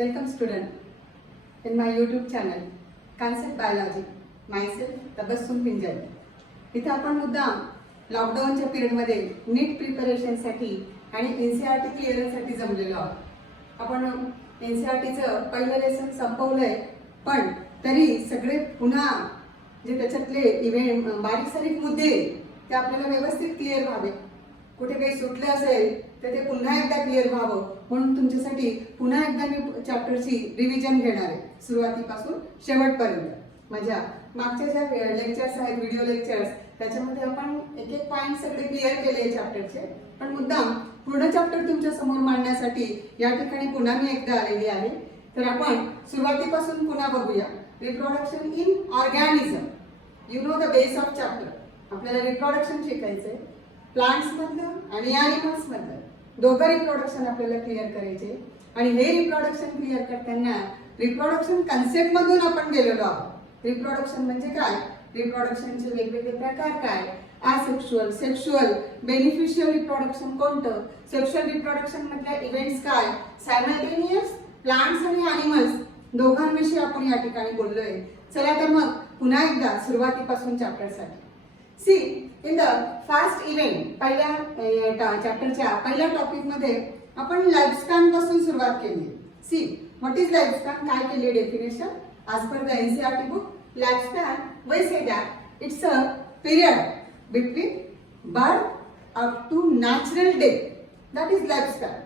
Welcome student in my YouTube channel Concept Biology. Myself Tabassum पिंजल. इथे आपण मुद्दाम लॉकडाऊनच्या पिरियडमध्ये नीट प्रिपरेशनसाठी आणि एनसीईआरटी क्लिअरन्ससाठी जमलेलो आहोत. आपण एनसीईआरटीचं पहिलं लेसन संपवलंय, पण तरी सगळे पुन्हा जे त्याच्यातले इव्हेंट बारीक सारीक मुद्दे ते आपल्याला व्यवस्थित क्लिअर व्हावे. कुठे काही सुटलं असेल तर ते पुन्हा एकदा क्लिअर व्हावं म्हणून तुमच्यासाठी पुन्हा एकदा मी चॅप्टरची रिव्हिजन घेणार आहे सुरुवातीपासून शेवटपर्यंत. माझ्या मागच्या ज्या लेक्चर्स आहेत, व्हिडिओ लेक्चर्स, त्याच्यामध्ये आपण एक एक पॉईंट सगळे क्लिअर केले चॅप्टरचे, पण मुद्दाम पूर्ण चॅप्टर तुमच्या समोर मांडण्यासाठी या ठिकाणी पुन्हा मी एकदा आलेली आहे. तर आपण सुरुवातीपासून पुन्हा बघूया. Reproduction in organism. You know the base of chapter. आपल्याला रिप्रोडक्शन शिकायचंय प्लांट्स मधलं आणि ॲनिमल्स मधलं. दोघं रिप्रोडक्शन आपल्याला क्लिअर करायचे आणि हे रिप्रोडक्शन क्लिअर करताना रिप्रोडक्शन कन्सेप्ट मधून आपण गेलेलो आहोत. रिप्रोडक्शन म्हणजे काय, रिप्रोडक्शनचे वेगवेगळे प्रकार काय, असेक्शुअल, सेक्शुअल, बेनिफिशियल रिप्रोडक्शन कोणतं, सेक्शुअल रिप्रोडक्शन मधल्या इव्हेंट्स काय, सायमल्टेनियस प्लांट्स आणि ॲनिमल्स दोघांविषयी आपण या ठिकाणी बोललोय. चला तर मग पुन्हा एकदा सुरुवातीपासून चॅप्टरसाठी. See in the first event पहिल्या चॅप्टरच्या पहिल्या टॉपिक मध्ये आपण लाईफस्पॅन पासून सुरुवात केली. सी व्हॉट इज लाईफस्पॅन, काय केली definition as per the NCERT book. Lifespan, we say that it's a period between birth up to natural death. That is lifespan.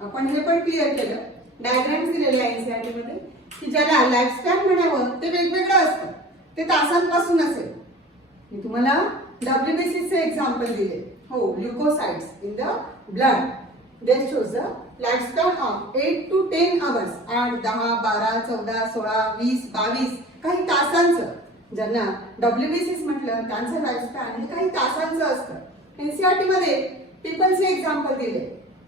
आपण हे पण क्लिअर केलं, डायग्राम्स दिलेले आहे NCERT मध्ये की ज्याला लाईफस्पॅन म्हणावं ते वेगवेगळं असतं, ते तासांपासून असेल. मी तुम्हाला WBC चे एक्झाम्पल दिले. हो, leukocytes in the blood they shows the lifespan of 8 to 10 hours. 8, 10, 12, 14, 16, 20, 22 काही तासांचं. ज्यांना WBCs म्हटलं त्यांचं लाईफस्पॅन हे काही तासांचं असतं. NCERT मध्ये पीपलचे एक्झाम्पल दिले.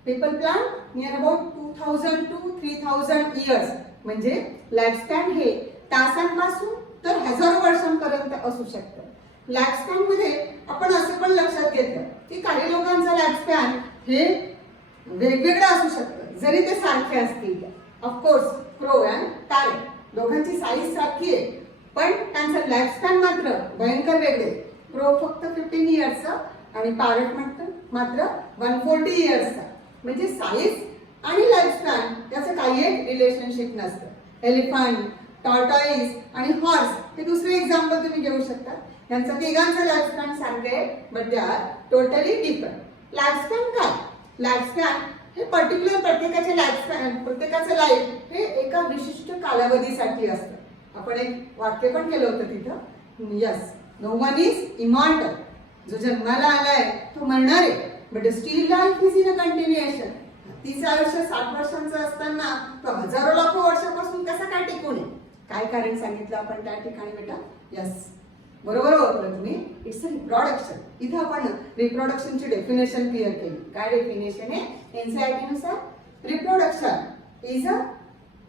People plant near about 2000 to 3000 years. म्हणजे लाईफस्पॅन हे तासांपासून तर हजारो वर्षांपर्यंत असू शकतं. लाईफस्पॅन मध्ये आपण असं पण लक्षात घेतलं की काही लोकांचं लाईफस्पॅन हे वेगवेगळं असू शकतं जरी ते सारखे असतील. ऑफकोर्स क्रो अँड पॅरेट दोघांची साईज सारखी आहे, पण त्यांचं लाईफस्पॅन मात्र भयंकर वेगळे. क्रो फक्त 15 इयर्सचा आणि पॅरेट मात्र 140 इयर्सचा. म्हणजे साईज आणि लाईफस्पॅन याचं काही एक रिलेशनशिप नसतं. एलिफंट, टॉर्टॉइस आणि हॉर्स हे दुसरे एक्झाम्पल तुम्ही घेऊ शकता. यांचं तिघांचं लाईफस्पॅन सारखे आहे, but they are totally different. Lifespan काय, लाईफस्पॅन हे पर्टिक्युलर प्रत्येकाचं लाईफ हे एका विशिष्ट कालावधीसाठी असतं. आपण एक वाक्य पण केलं होतं तिथं, yes, no one is immortal. जो जन्माला आलाय तो मरणार आहे, but still life is in a continuation. 30 आयुष्य 60 वर्षांचं असताना तो हजारो लाखो वर्षापासून कसा काय टिकून आहे? काय कारण सांगितलं आपण त्या ठिकाणी बेटा? यस, बरोबर ओळखलं तुम्ही. It's a reproduction. इथं आपण रिप्रोडक्शनची डेफिनेशन क्लिअर केली. काय डेफिनेशन आहे एनसीईआरटी नुसार? Reproduction is a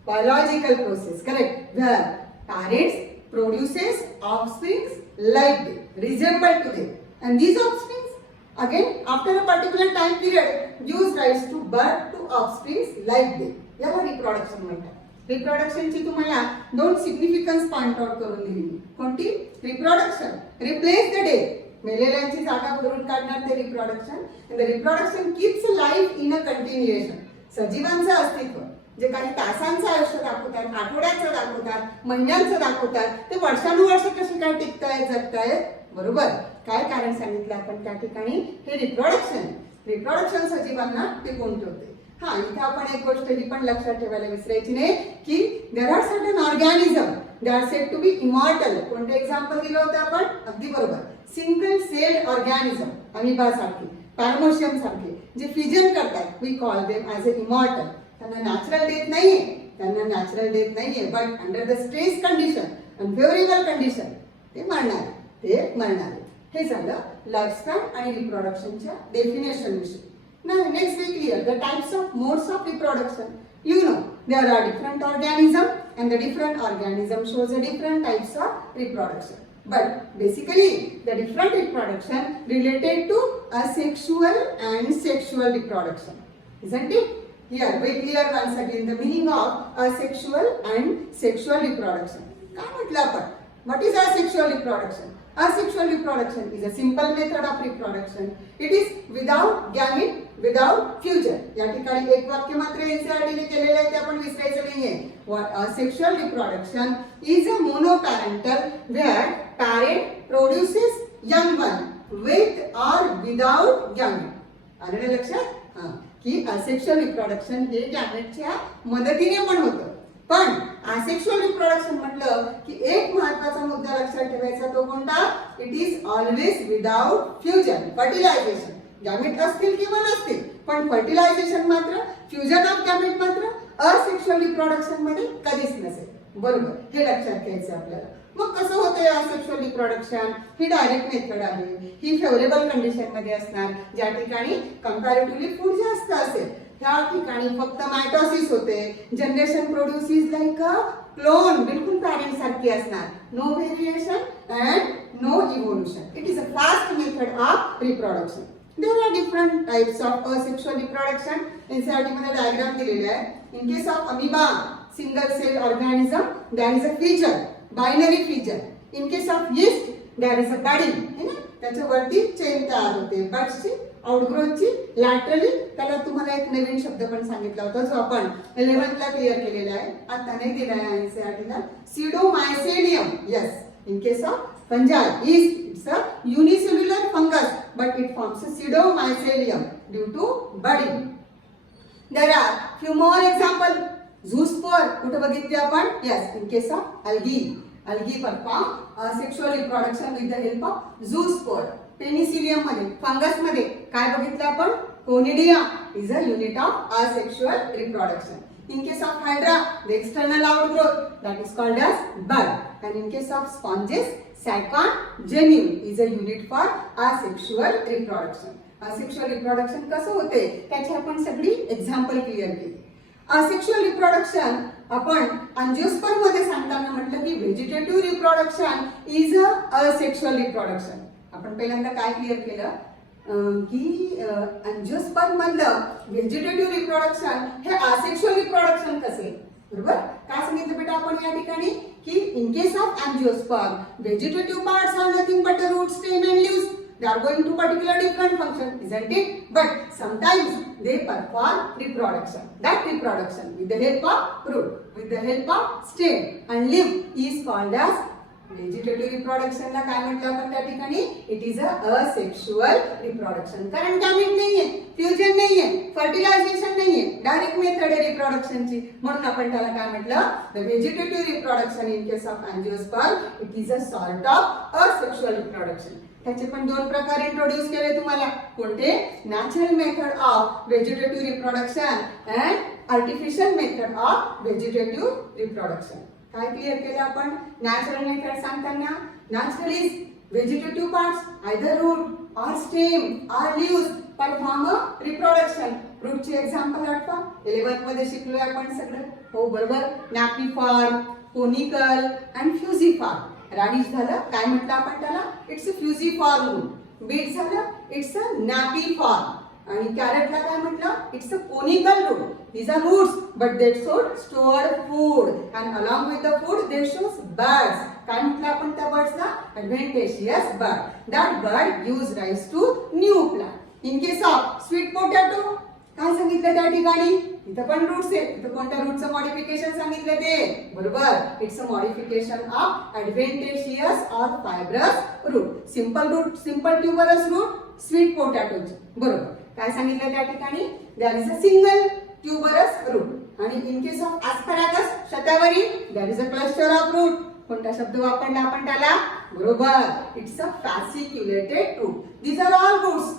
biological process, correct, where parents produces offsprings like they, resemble to them, and these offsprings again after a particular time period gives rise to birth to offsprings like they. याला reproduction म्हणतात. रिप्रोडक्शनची तुम्हाला दोन significance point out करून दिली. कोणती? Reproduction replace the death, मेलेल्यांची जागा भरून काढणार ते reproduction. The reproduction keeps life in a continuation. सजीवांचं अस्तित्व जे काही तासांचं आयुष्य दाखवतात, आठवड्याचं दाखवतात, महिन्यांचं दाखवतात, ते वर्षानुवर्ष कशी काय टिकतायत, जगतायत. बरोबर. काय कारण सांगितलं आपण त्या ठिकाणी? हे रिप्रोडक्शन. रिप्रोडक्शन सजीवांना टिकवून ठेवते. हा, इथे आपण एक गोष्ट ही पण लक्षात ठेवायला विसरायची नाही की there are certain organism they are said to be immortal. कोणते एक्झाम्पल दिलं होतं आपण? अगदी बरोबर, सिंगल सेल्ड ऑर्गॅनिझम, अमिबा सारखे, पॅरामोशियम सारखे जे फिजन करतात, we call them as a immortal. त्यांना नॅचरल डेथ नाहीये, but under the stress condition, unfavourable condition ते मरणार. हे झालं लाईफस्पॅन आणि रिप्रोडक्शनच्या डेफिनेशन विषयी. Now next we clear the types of modes of reproduction. You know there are different organisms and the different organism shows the different types of reproduction. But basically the different reproduction related to asexual and sexual reproduction, isn't it? here we clear once again the meaning of asexual and sexual reproduction. काय म्हटलं आपण? What is asexual reproduction? Asexual reproduction is a simple method of reproduction. It is without gamete, without fusion. या ठिकाणी एक वाक्य मात्र NCERT ने केलेलं आहे ते आपण विसरायचं नाहीये. Asexual reproduction is a monoparental where parent produces young one with or without gamete. आलं ना लक्षात? की असेक्शुअल रिप्रोडक्शन हे गॅमेटच्या मदतीने पण होतं. पण असेक्शुअल रिप्रोडक्शन म्हटलं की एक महत्त्वाचा मुद्दा लक्षात ठेवायचा तो कोणता? It is always without fusion, fertilisation. Gamete असतील किंवा नसतील पण फर्टिलायझेशन मात्र, फ्युजन ऑफ गॅमेट मात्र असेक्शुअल रिप्रोडक्शन मध्ये कधीच नसेल. बरोबर, हे लक्षात घ्यायचं आपल्याला. मग कसं होतंय असेक्शुअल रिप्रोडक्शन? ही डायरेक्ट मेथड आहे. ही फेवरेबल कंडिशन मध्ये असणार ज्या ठिकाणी कंपॅरेटिव्हली फूड जास्त असेल. ह्या ठिकाणी फक्त मायटोसिस होते. Generation produces like a clone, बिलकुल पॅरेंट सारखी असणार. No variation and no evolution. It is a fast method of reproduction. There are different types of asexual reproduction. NCERT मध्ये डायग्राम दिलेले आहे. In case of amoeba, single cell organism, there is a fission, binary fission. In case of yeast, there is a budding. है ना? त्याच्यावरती chain तयार होते. बड्सची आउटग्रोथची laterally. त्याला तुम्हाला एक नवीन शब्द पण सांगितला होता जो आपण 11th ला क्लिअर केलेला आहे. आता नाही दिला आहे NCERT ला. Pseudomycelium. Yes. In case of fungi, it's a unicellular fungus, but it forms a pseudomycelium due to budding. There are few more examples. Zoospore, कुठे बघितले आपण? Yes, in case of algae. Algae perform asexual reproduction with the help of zoospore. Penicillium मध्ये, fungus मध्ये काय बघितलं आपण? Conidia is a unit of asexual reproduction. In case of hydra, the external outgrowth that is called as bud. And in case of sponges, Sycon genuine is a unit for asexual reproduction. Asexual reproduction कसं होते त्याची आपण सगळी example clear केली. Asexual reproduction आपण angiosperm मध्ये सांगताना म्हटलं की vegetative reproduction is a asexual reproduction. आपण पहिल्यांदा काय क्लिअर केलं की angiosperm मधलं व्हेजिटेटिव्ह रिप्रोडक्शन हे असेक्शुअल रिप्रोडक्शन कसे? बरोबर, काय सांगितलं बेटा आपण या ठिकाणी की in case of angiosperm vegetative parts are nothing but the root, stem and leaves. They are going to particular different function, isn't it? But sometimes they perform reproduction. That reproduction with the help of root, with the help of stem and leaf is called as vegetative रिप्रोडक्शनला काय म्हटलं आपण त्या ठिकाणी? It is a asexual reproduction. कारण gamete नाहीये, fusion नाहीये, fertilization नाहीये, डायरेक्ट मेथड आहे रिप्रोडक्शनची. म्हणून आपण त्याला काय म्हटलं? The vegetative reproduction in case of angiosperm it is a sort of asexual reproduction. त्याचे पण दोन प्रकार इंट्रोड्यूस केले तुम्हाला. कोणते? Natural method of vegetative reproduction and artificial method of vegetative reproduction. काय क्लिअर केलं आपण? नॅचरल मेथड सांगताना natural is vegetative parts either root or stem or leaves perform a reproduction. रूटचे एक्झाम्पल आठवा, 11th मध्ये शिकलोय आपण सगळं. हो बरोबर, नॅपिफॉर्म, कोनिकल अँड फ्युजिफॉर्म. राडिश झालं, काय म्हटलं आपण त्याला? It's a fusiform root. Beet झालं, इट्स अ नॅपिफॉर्म. आणि कॅरेटला काय म्हटलं? It's a conical root. These are roots, but they store food, and along with the food, they show buds. काय म्हटलं आपण त्या बर्ड्सला? Adventitious bud. That bud gives rise to new plant. In case of sweet potato, काय सांगितलं त्या ठिकाणी? इथं पण रूट्स आहे. इथं कोणत्या रूटचं मॉडिफिकेशन सांगितलं ते? बरोबर, it's a modification of adventitious or fibrous root. Simple tuberous root sweet पोटॅटोची. बरोबर, काय सांगितलं त्या ठिकाणी? There is a single tuberous root. आणि इन केस ऑफ एस्पॅरागस, शतावरी, there is a cluster of root. कोणता शब्द वापरला आपण त्याला? बरोबर, it's a fasciculated root. These are all roots.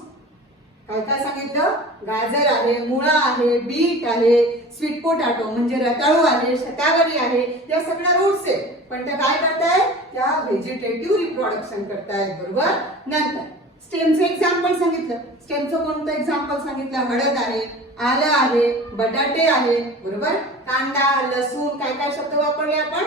काय काय सांगितलं? गाजर आहे, मुळा आहे, बीट आहे, स्वीट पोटॅटो म्हणजे रताळू आहे, शतावरी आहे, या सगळ्या रूट्स आहेत. पण त्या काय करतायत? त्या व्हेजिटेटिव्ह रिप्रोडक्शन करतायत. बरोबर. नंतर स्टेमचं एक्झाम्पल सांगितलं. स्टेमचं कोणतं एक्झाम्पल सांगितलं? हळद आहे, आलं आहे, बटाटे आहे. बरोबर. कांदा, लसूण, काय काय शब्द वापरले आपण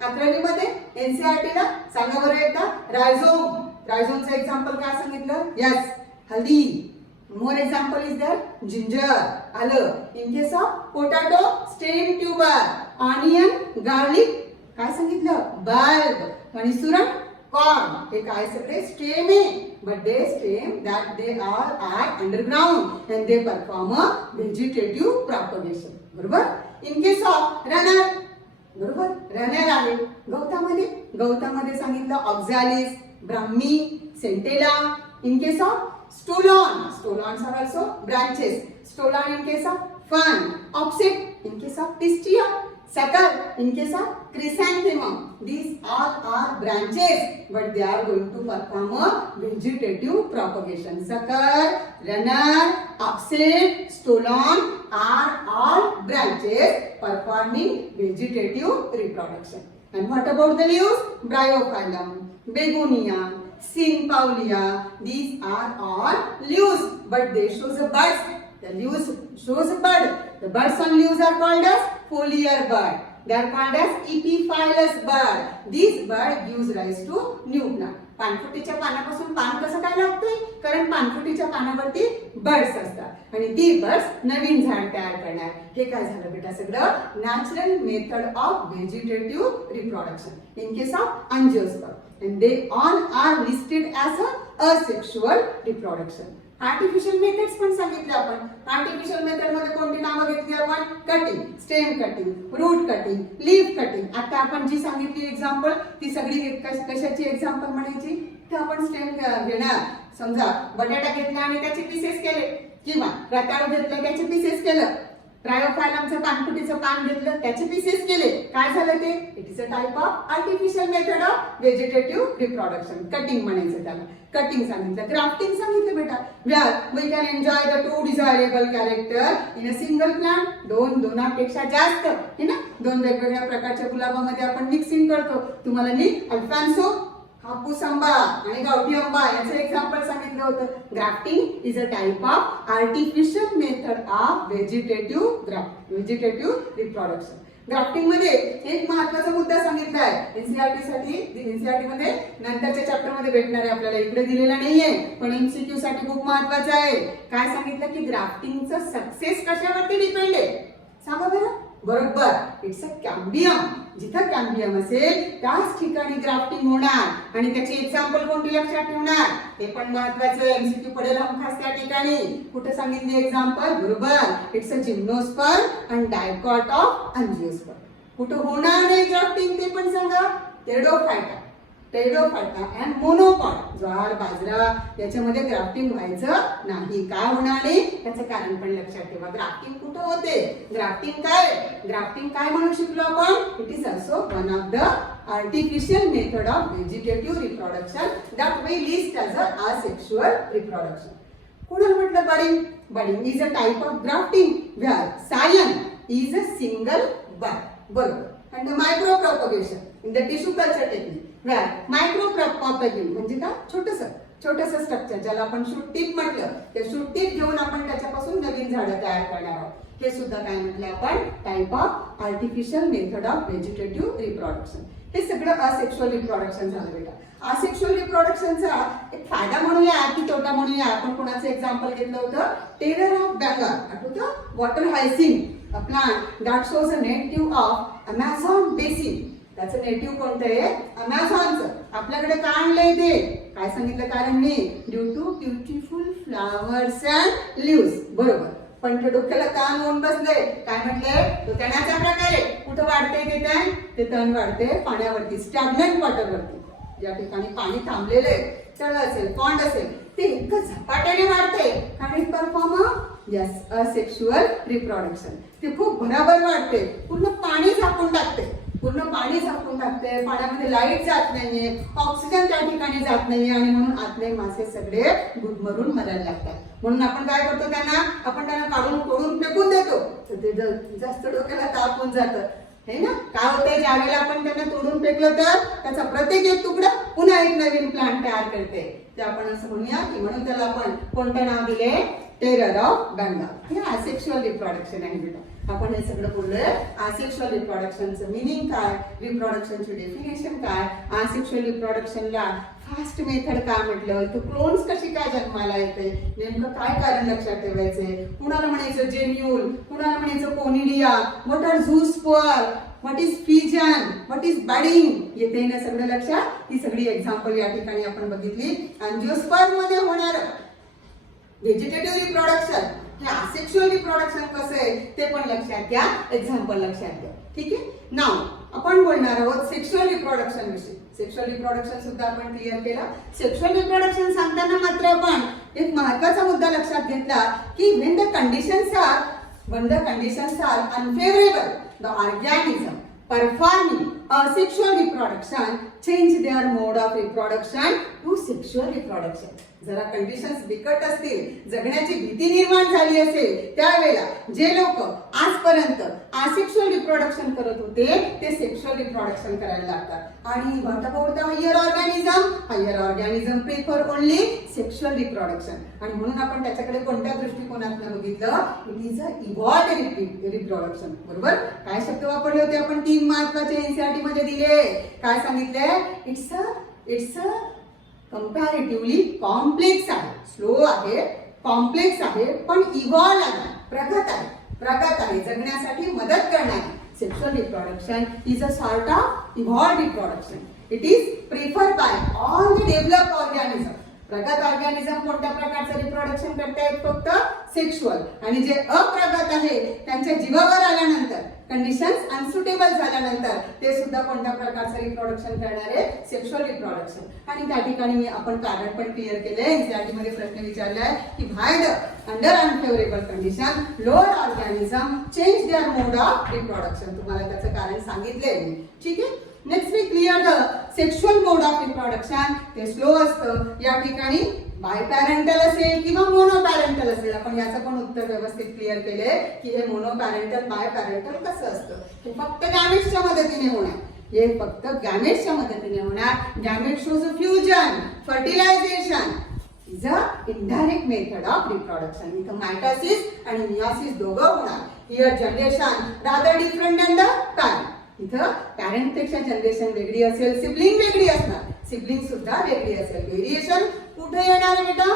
11वी मध्ये NCERT ला? सांगा बरं एकदा. रायझोम. रायझोमचं एक्झाम्पल काय सांगितलं? Yes, haldi. More example is there. Ginger, आलं. In case of potato, stem tuber. Onion, garlic. काय सांगितलं? Bulb. आणि सुरण, corn. हे काय सगळे स्टेम आहे. But they stem that they all are underground and they perform a vegetative propagation. बरोबर? In case of runner, बरोबर? रनर आहे. गवतामध्ये सांगितलं ऑक्झॅलिस, ब्राह्मी, centella. In case of stolons are also branches. Stolon in case of fern, oxide in case of pistia, sucker in case of chrysanthemum. These all are branches, but they are going to perform a vegetative propagation. Sucker, runner, oxide, stolon are all branches performing vegetative reproduction. And what about the leaves? Bryophyllum, begonia, Synpaulia. These are all leaves, but they show the buds. The leaves shows a bud. The buds on leaves are called as foliar bud. They are called as epiphyllous bud. This bud gives rise to new plant. पानफुटीच्या पानापासून पान कसं काय लागतंय? कारण पानफुटीच्या पानावरती birds असतात आणि ती birds नवीन झाड तयार करणार. हे काय झालं बेटा? सगळं natural method of vegetative reproduction in case of angiosperm. And they all are listed as a asexual reproduction. Artificial methods पण सांगितले आपण. आर्टिफिशियल मेथड मध्ये कोणती नावं घेतली आपण? Cutting, stem cutting, root cutting, leaf cutting. आता आपण जी सांगितली एक्झाम्पल ती सगळी कशाची एक्झाम्पल म्हणायची? तर आपण स्टेम घेणार. समजा बटाटा घेतला आणि त्याचे पीसेस केले किंवा रताळू घेतलं त्याचे पीसेस केलं. ब्रायोफायलमचं पानफुटीचं पान घेतलं त्याचे पीसेस केले. काय झालं ते? It is a type of artificial method of vegetative reproduction. Cutting म्हणायचं त्याला. कटिंग सांगितलं. ग्राफ्टिंग सांगितलं बेटा. Where we can enjoy the two desirable character in a single plant. दोनापेक्षा जास्त है ना. दोन वेगवेगळ्या प्रकारच्या गुलाबामध्ये आपण मिक्सिंग करतो. तुम्हाला मी अल्फान्सो, हापूस आंबा आणि गावठी आंबा याचं एक्झाम्पल सांगितलं होतं. Grafting is a type of artificial method of vegetative reproduction. Grafting मध्ये एक महत्त्वाचा मुद्दा सांगितला आहे एनसीईआरटी मध्ये नंतरच्या चॅप्टर मध्ये भेटणार आहे आपल्याला. इकडे दिलेला नाहीये पण एमसीक्यू साठी खूप महत्त्वाचं आहे. काय सांगितलं की ग्राफ्टिंगचं सक्सेस कशावरती डिपेंड आहे? सांगा बरं. बरोबर, इट्स अ कॅम्बियम. जिथं कॅम्बियम असेल त्याच ठिकाणी ग्राफ्टिंग होणार आणि त्याची एक्झाम्पल कोणती लक्षात ठेवणार? ते पण महत्त्वाचं. एमसीक्यू पडेल हमखास त्या ठिकाणी. कुठे सांगितली एक्झाम्पल? बरोबर, it's a gymnosperm and dicot of angiosperm. कुठं होणार नाही ग्राफ्टिंग ते पण सांगा? Pteridophyta and monocot. ज्वार, बाजरा याच्यामध्ये ग्राफ्टिंग व्हायचं नाही. काय होणार नाही? त्याचं कारण पण लक्षात ठेवा. ग्राफ्टिंग कुठं होते? ग्राफ्टिंग काय म्हणून शिकलो आपण? It is also one of the artificial method of vegetative reproduction that we list as a asexual reproduction. पुढे म्हटलं budding. Budding is a type of grafting where scion is a single bud. बरोबर. And the micropropagation in the tissue culture technique where micropropagation म्हणजे काय? छोटंसं structure ज्याला आपण shoot tip म्हटलं. ते शूट टिप घेऊन आपण त्याच्यापासून नवीन झाडं तयार करणार आहोत. हे सुद्धा काय म्हटलं आपण? Type of artificial method of vegetative reproduction. हे सगळं असेक्शुअल रिप्रोडक्शन झालं बेटा. असेक्शुअल रिप्रोडक्शनचा एक फायदा म्हणूया की तोटा म्हणूया. आपण कोणाचं एक्झाम्पल घेतलं होतं? Terror of Bengal. आठवतं? Water hyacinth, a plant that shows a native of Amazon basin. त्याचं नेटिव्ह कोणतं आहे? अमेझॉनचं. आपल्याकडे का आणलंय ते? काय सांगितलं कारण मी? Due to beautiful flowers and leaves. बरोबर. पण ते डोक्याला ताण होऊन बसले. काय म्हटलंय? तो तणाचा प्रकार आहे. कुठं वाढते ते तण वाढते पाण्यावरती, स्टॅग्नंट वॉटरवरती. ज्या ठिकाणी पाणी थांबलेले तळ असेल, पॉन्ड असेल ते इतकं झपाट्याने वाढते कारण it perform yes asexual reproduction. ते खूप भराभर वाढते. पूर्ण पाणी झाकून टाकते. पाण्यामध्ये लाईट जात नाहीये, ऑक्सिजन त्या ठिकाणी जात नाहीये आणि म्हणून आतले मासे सगळे गुदमरून मरायला लागतात. म्हणून आपण काय करतो? आपण त्यांना काढून तोडून फेकून देतो. तर ते जास्त डोक्याला ताप होऊन जातं हे ना. काय होतंय? ज्यावेळेला आपण त्यांना तोडून फेकलं तर त्याचा प्रत्येक एक तुकडा पुन्हा एक नवीन प्लांट तयार करते. ते आपण असं म्हणूया की म्हणून त्याला आपण कोणतं नाव दिले? Terror of Bengal. हे असेक्शुअल रिप्रोडक्शन आहे बेटा. आपण हे सगळं बोललोय. असेक्शुअल रिप्रोडक्शनचं मिनिंग काय, रिप्रोडक्शनची डेफिनेशन काय, असेक्शुअल रिप्रोडक्शनला फास्ट मेथड का म्हटलं तर क्लोन्स कशी काय जन्माला येते, नेमकं काय कारण लक्षात ठेवायचंय. कुणाला म्हणायचं जेन्यूल, कुणाला म्हणायचं conidia, what are zoospore, what is fission, what is budding, येते ना सगळं लक्षात. ही सगळी एक्झाम्पल या ठिकाणी आपण बघितली. अँजिओस्पर्म मध्ये होणार व्हेजिटेटिव्ह रिप्रोडक्शन, हे असेक्शुअल रिप्रोडक्शन कसं आहे ते पण लक्षात घ्या, एक्झाम्पल लक्षात घ्या. ठीक आहे. नाव आपण बोलणार आहोत सेक्शुअल रिप्रोडक्शन विषयी. सेक्शुअल रिप्रोडक्शन सुद्धा आपण क्लिअर केला. सेक्शुअल रिप्रोडक्शन सांगताना मात्र आपण एक महत्त्वाचा मुद्दा लक्षात घेतला की when the conditions are unfavorable, the organism performing asexual reproduction change their mode of reproduction to sexual reproduction. जरा कंडिशन्स बिकट असतील, जगण्याची भीती निर्माण झाली असेल, त्यावेळेला जे लोक आजपर्यंत असेक्शुअल रिप्रोडक्शन करत होते ते सेक्शुअल रिप्रोडक्शन करायला लागतात. आणि what about the higher organism prefer only sexual reproduction. आणि म्हणून आपण त्याच्याकडे कोणत्या दृष्टिकोनातून बघितलं, it is a evolved reproduction. बरोबर. काय शब्द वापरले होते आपण, 3 महत्त्वाचे एनसीईआरटी मध्ये दिले. काय सांगितले, इट्स अ कंपॅरेटिव्हली कॉम्प्लेक्स आहे, स्लो आहे, कॉम्प्लेक्स आहे, पण इव्हॉल्व आहे, प्रगत आहे, जगण्यासाठी मदत करणारी. Sexual reproduction is a sort of evolved reproduction. It is preferred by all the developed organism. प्रगत ऑर्गॅनिझम कोणत्या प्रकारचं रिप्रोडक्शन करतायत, फक्त सेक्शुअल. आणि जे अप्रगत आहे त्यांच्या जीवावर आल्यानंतर, कंडिशन्स अनसुटेबल झाल्यानंतर ते सुद्धा कोणत्या प्रकारचं रिप्रोडक्शन करणारे, सेक्शुअल रिप्रोडक्शन. आणि त्या ठिकाणी आपण कारण पण क्लिअर केलंय. एनसीईआरटी प्रश्न विचारलाय की by the under unfavourable condition lower organism change their mode of reproduction. तुम्हाला त्याचं कारण सांगितलंय मी. ठीक आहे. Next we clear the sexual mode of reproduction. ते स्लो असतं. या ठिकाणी बायपॅरेंटल असेल किंवा मोनोपॅरेंटल असेल. आपण याचं पण उत्तर व्यवस्थित क्लिअर केले की हे मोनोपॅरेंटल बायपॅरेंटल कसं असतं. हे फक्त गॅमेट्सच्या मदतीने होणार. Gamete shows fusion, fertilisation is a indirect method of reproduction. इथं मायटोसिस आणि मियोसिस दोघं होणार. Here generation rather different than the parent. इथं पॅरेंट पेक्षा जनरेशन वेगळी असेल, सिबलिंग वेगळी असणार, सिबलिंग सुद्धा वेगळी असेल. व्हेरिएशन कुठे येणार बेटा,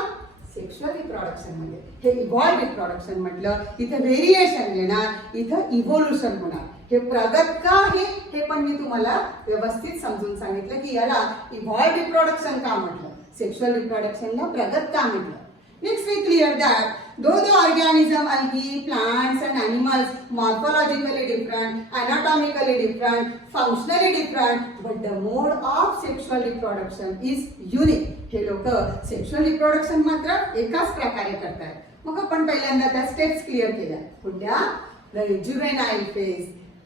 सेक्शुअल रिप्रोडक्शन मध्ये. हे इव्हॉल्व्ड रिप्रोडक्शन म्हटलं, इथं व्हेरिएशन येणार, इथं इव्होल्युशन होणार. हे प्रगत का आहे हे पण मी तुम्हाला व्यवस्थित समजून सांगितलं की याला इव्हॉल्व्ड रिप्रोडक्शन का म्हटलं, सेक्शुअल रिप्रोडक्शनला प्रगत का म्हटलं. Next we clear that though the organism algae, plants and animals morphologically different, anatomically different, functionally different, but the mode of sexual reproduction is unique. हे लोक सेक्शुअल रिप्रोडक्शन मात्र एकाच प्रकारे करतात. मग आपण पहिल्यांदा त्या स्टेप्स क्लिअर केल्या. कुठल्या, the juvenile phase,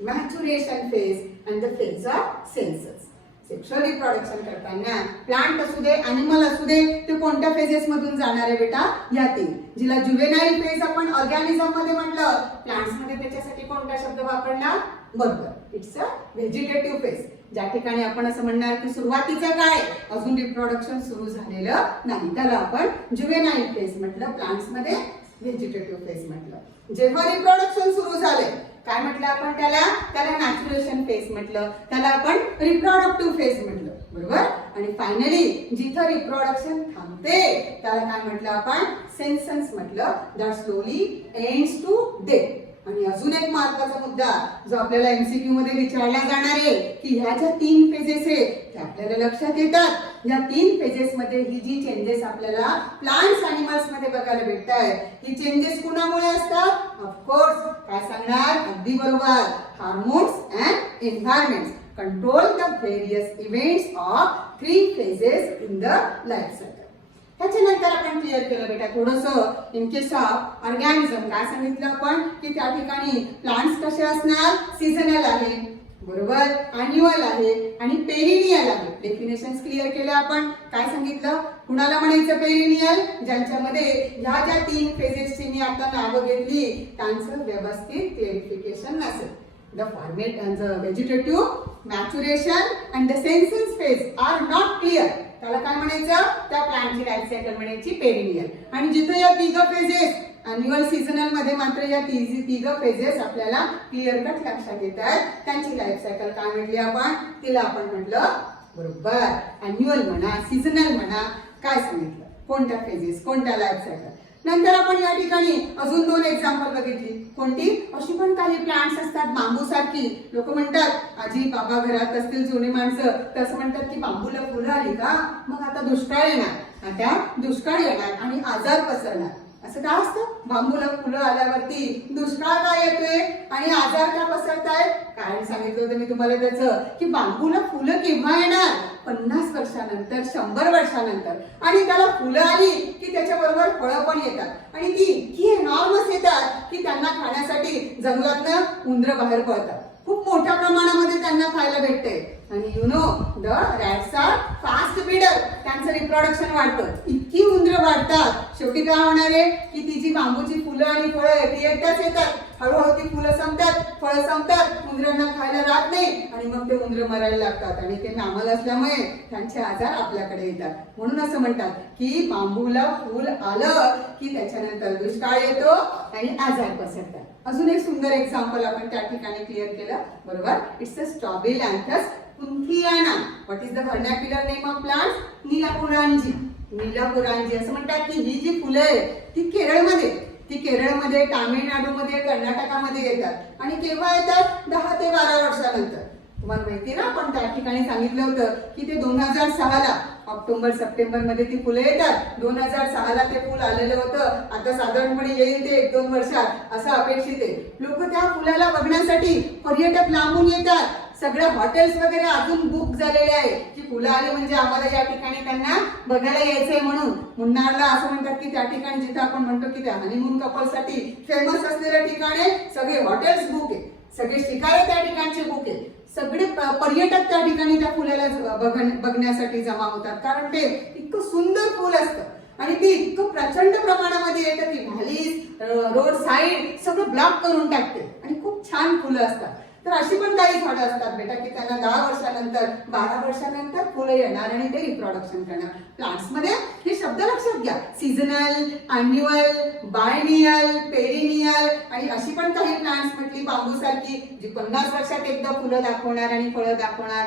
maturation phase and the phase of senescence. Sexual reproduction करताना प्लांट असू दे, अॅनिमल असू दे, ते कोणत्या फेजेस मधून जाणार आहे बेटा, या 3. जिला ज्युवेनाइल फेज आपण ऑर्गॅनिझम मध्ये म्हटलं, प्लांट्स मध्ये त्याच्यासाठी कोणता शब्द वापरला, बरोबर, इट्स अ व्हेजिटेटिव्ह फेज. ज्या ठिकाणी आपण असं म्हणणार की सुरुवातीचं काय, अजून रिप्रोडक्शन सुरू झालेलं नाही, त्याला आपण ज्युवेनाइल फेज म्हटलं. प्लांट्स मध्ये व्हेजिटेटिव्ह फेज म्हटलं. जेव्हा रिप्रोडक्शन सुरू झाले काय म्हटलं आपण, त्याला मॅच्युरेशन फेज म्हटलं, त्याला आपण रिप्रोडक्टिव्ह फेज म्हटलं. बरोबर. आणि फायनली जिथं रिप्रोडक्शन थांबते त्याला काय म्हटलं आपण, सेन्सस म्हटलं. That slowly ends to death. आणि अजून एक महत्त्वाचा मुद्दा जो आपल्याला एमसीक्यू मध्ये विचारला जाणार आहे की ह्या ज्या 3 फेजेस आहेत ते आपल्याला लक्षात येतात. या 3 फेजेस मध्ये ही जी चेंजेस आपल्याला प्लांट्स अॅनिमल्स मध्ये बघायला भेटत आहे, ही चेंजेस कुणामुळे असतात, ऑफकोर्स काय सांगणार, अगदी बरोबर, hormones and environment control the various events of 3 phases in the life cycle. त्याच्यानंतर आपण क्लिअर केलं बेटा थोडंसं इन केस ऑफ ऑर्गॅनिझम. काय सांगितलं आपण की त्या ठिकाणी प्लांट्स कसे असणार, सीझनल आहे, बरोबर, अॅन्युअल आहे आणि पेरिनियल आहे. डेफिनेशन्स क्लिअर केले आपण. काय सांगितलं, कुणाला म्हणायचं पेरिनियल, ज्यांच्यामध्ये ह्या ज्या 3 फेजेसची मी आता नावं घेतली त्यांचं व्यवस्थित क्लिअरिफिकेशन नसेल. The format and the vegetative, maturation and the senescence phase are not clear. त्याला काय म्हणायचं, त्या प्लांटची लाईफ सायकल म्हणायची पेरिनियल. आणि जिथे या 3 फेजेस अॅन्युअल सीझनल मध्ये मात्र या 3 फेजेस आपल्याला क्लिअर कट लक्षात येतात, त्यांची लाईफ सायकल काय म्हटली आपण, तिला आपण म्हटलं बरोबर. अॅन्युअल म्हणा, सीझनल म्हणा, काय सांगितलं, कोणत्या फेजेस, कोणत्या लाईफ सायकल. नंतर आपण या ठिकाणी अजून 2 एक्झाम्पल बघितली. कोणती? अशी पण काही प्लांट्स असतात बांबू सारखी. लोक म्हणतात, आजी बाबा घरात असतील जुनी माणसं तर असं म्हणतात की बांबूला फुलं आली का मग आता दुष्काळ येणार, आता दुष्काळ येणार आणि आजार पसरणार. असं का असतं? बांबूला फुलं आल्यावरती दुष्काळ का येतोय आणि आजार का पसरतायत? कारण सांगितलं होतं मी तुम्हाला त्याचं की बांबूला फुलं केव्हा येणार? 50 वर्षानंतर, 100 वर्षानंतर. आणि त्याला फुलं आली की त्याच्याबरोबर फळं पण येतात आणि ती इतकी एनॉर्मस येतात की त्यांना खाण्यासाठी जंगलातनं उंदरं बाहेर पडतात. खूप मोठ्या प्रमाणामध्ये त्यांना खायला भेटते. आणि you know the rats are fast breeder. त्यांचं रिप्रोडक्शन वाढतं, इतकी उंदरं वाढतात. शेवटी काय होणार आहे की ती जी बांबूची फुलं आणि फळं ती एकदाच येतात. हळूहळू ती फुलं संपतात, फळं संपतात, उंदरांना खायला राहत नाही आणि मग ते उंदरं मरायला लागतात आणि ते मॅमल असल्यामुळे त्यांचे आजार आपल्याकडे येतात. म्हणून असं म्हणतात की बांबूला फुल आलं की त्याच्यानंतर दुष्काळ येतो आणि आजार पसरतात. अजून एक सुंदर एक्झाम्पल आपण त्या ठिकाणी क्लिअर केलं. बरोबर. It's a strobilanthes kunthiana. What is the vernacular name of plants? Neelakurinji. नीलापुरांजी असं म्हणतात की ही जी फुलं आहे ती केरळमध्ये, तामिळनाडूमध्ये, कर्नाटकामध्ये येतात आणि केव्हा येतात? 10 ते 12 वर्षानंतर. तुम्हाला माहिती ना, आपण त्या ठिकाणी सांगितलं होतं की ते 2006ला ऑक्टोबर सप्टेंबर मध्ये ती फुलं येतात. 2006ला ते फुल आलेलं होतं. आता साधारणपणे येईल ते 1-2 वर्षात असं अपेक्षित आहे. लोक त्या फुलाला बघण्यासाठी पर्यटक लांबून येतात. सगळ्या हॉटेल्स वगैरे अजून बुक झालेले आहे की फुलं आली म्हणजे आम्हाला या ठिकाणी त्यांना बघायला यायचंय म्हणून. मुन्नारला असं म्हणतात की त्या ठिकाणी जिथं आपण म्हणतो की त्या हनीमून कपलसाठी फेमस असलेल्या ठिकाणी सगळे हॉटेल्स बुक आहे, सगळे शिकारे त्या ठिकाणचे बुक आहे. सगळे पर्यटक त्या ठिकाणी त्या फुलाला बघण्यासाठी जमा होतात कारण ते इतकं सुंदर फुल असतं आणि ते इतकं प्रचंड प्रमाणामध्ये येतं की व्हॅलीज, रोड साईड सगळं ब्लॉक करून टाकते आणि खूप छान फुलं असतात. तर अशी पण काही झाडं असतात बेटा की त्यांना 10 वर्षानंतर, 12 वर्षानंतर फुलं येणार आणि ते रिप्रोडक्शन करणार. प्लांट्स मध्ये हे शब्द लक्षात घ्या. सीझनल, अॅन्युअल, बायनियल, पेरिनियल आणि अशी पण काही प्लांट्स म्हटली बांबू सारखी जी 50 वर्षात एकदा फुलं दाखवणार आणि फळं दाखवणार.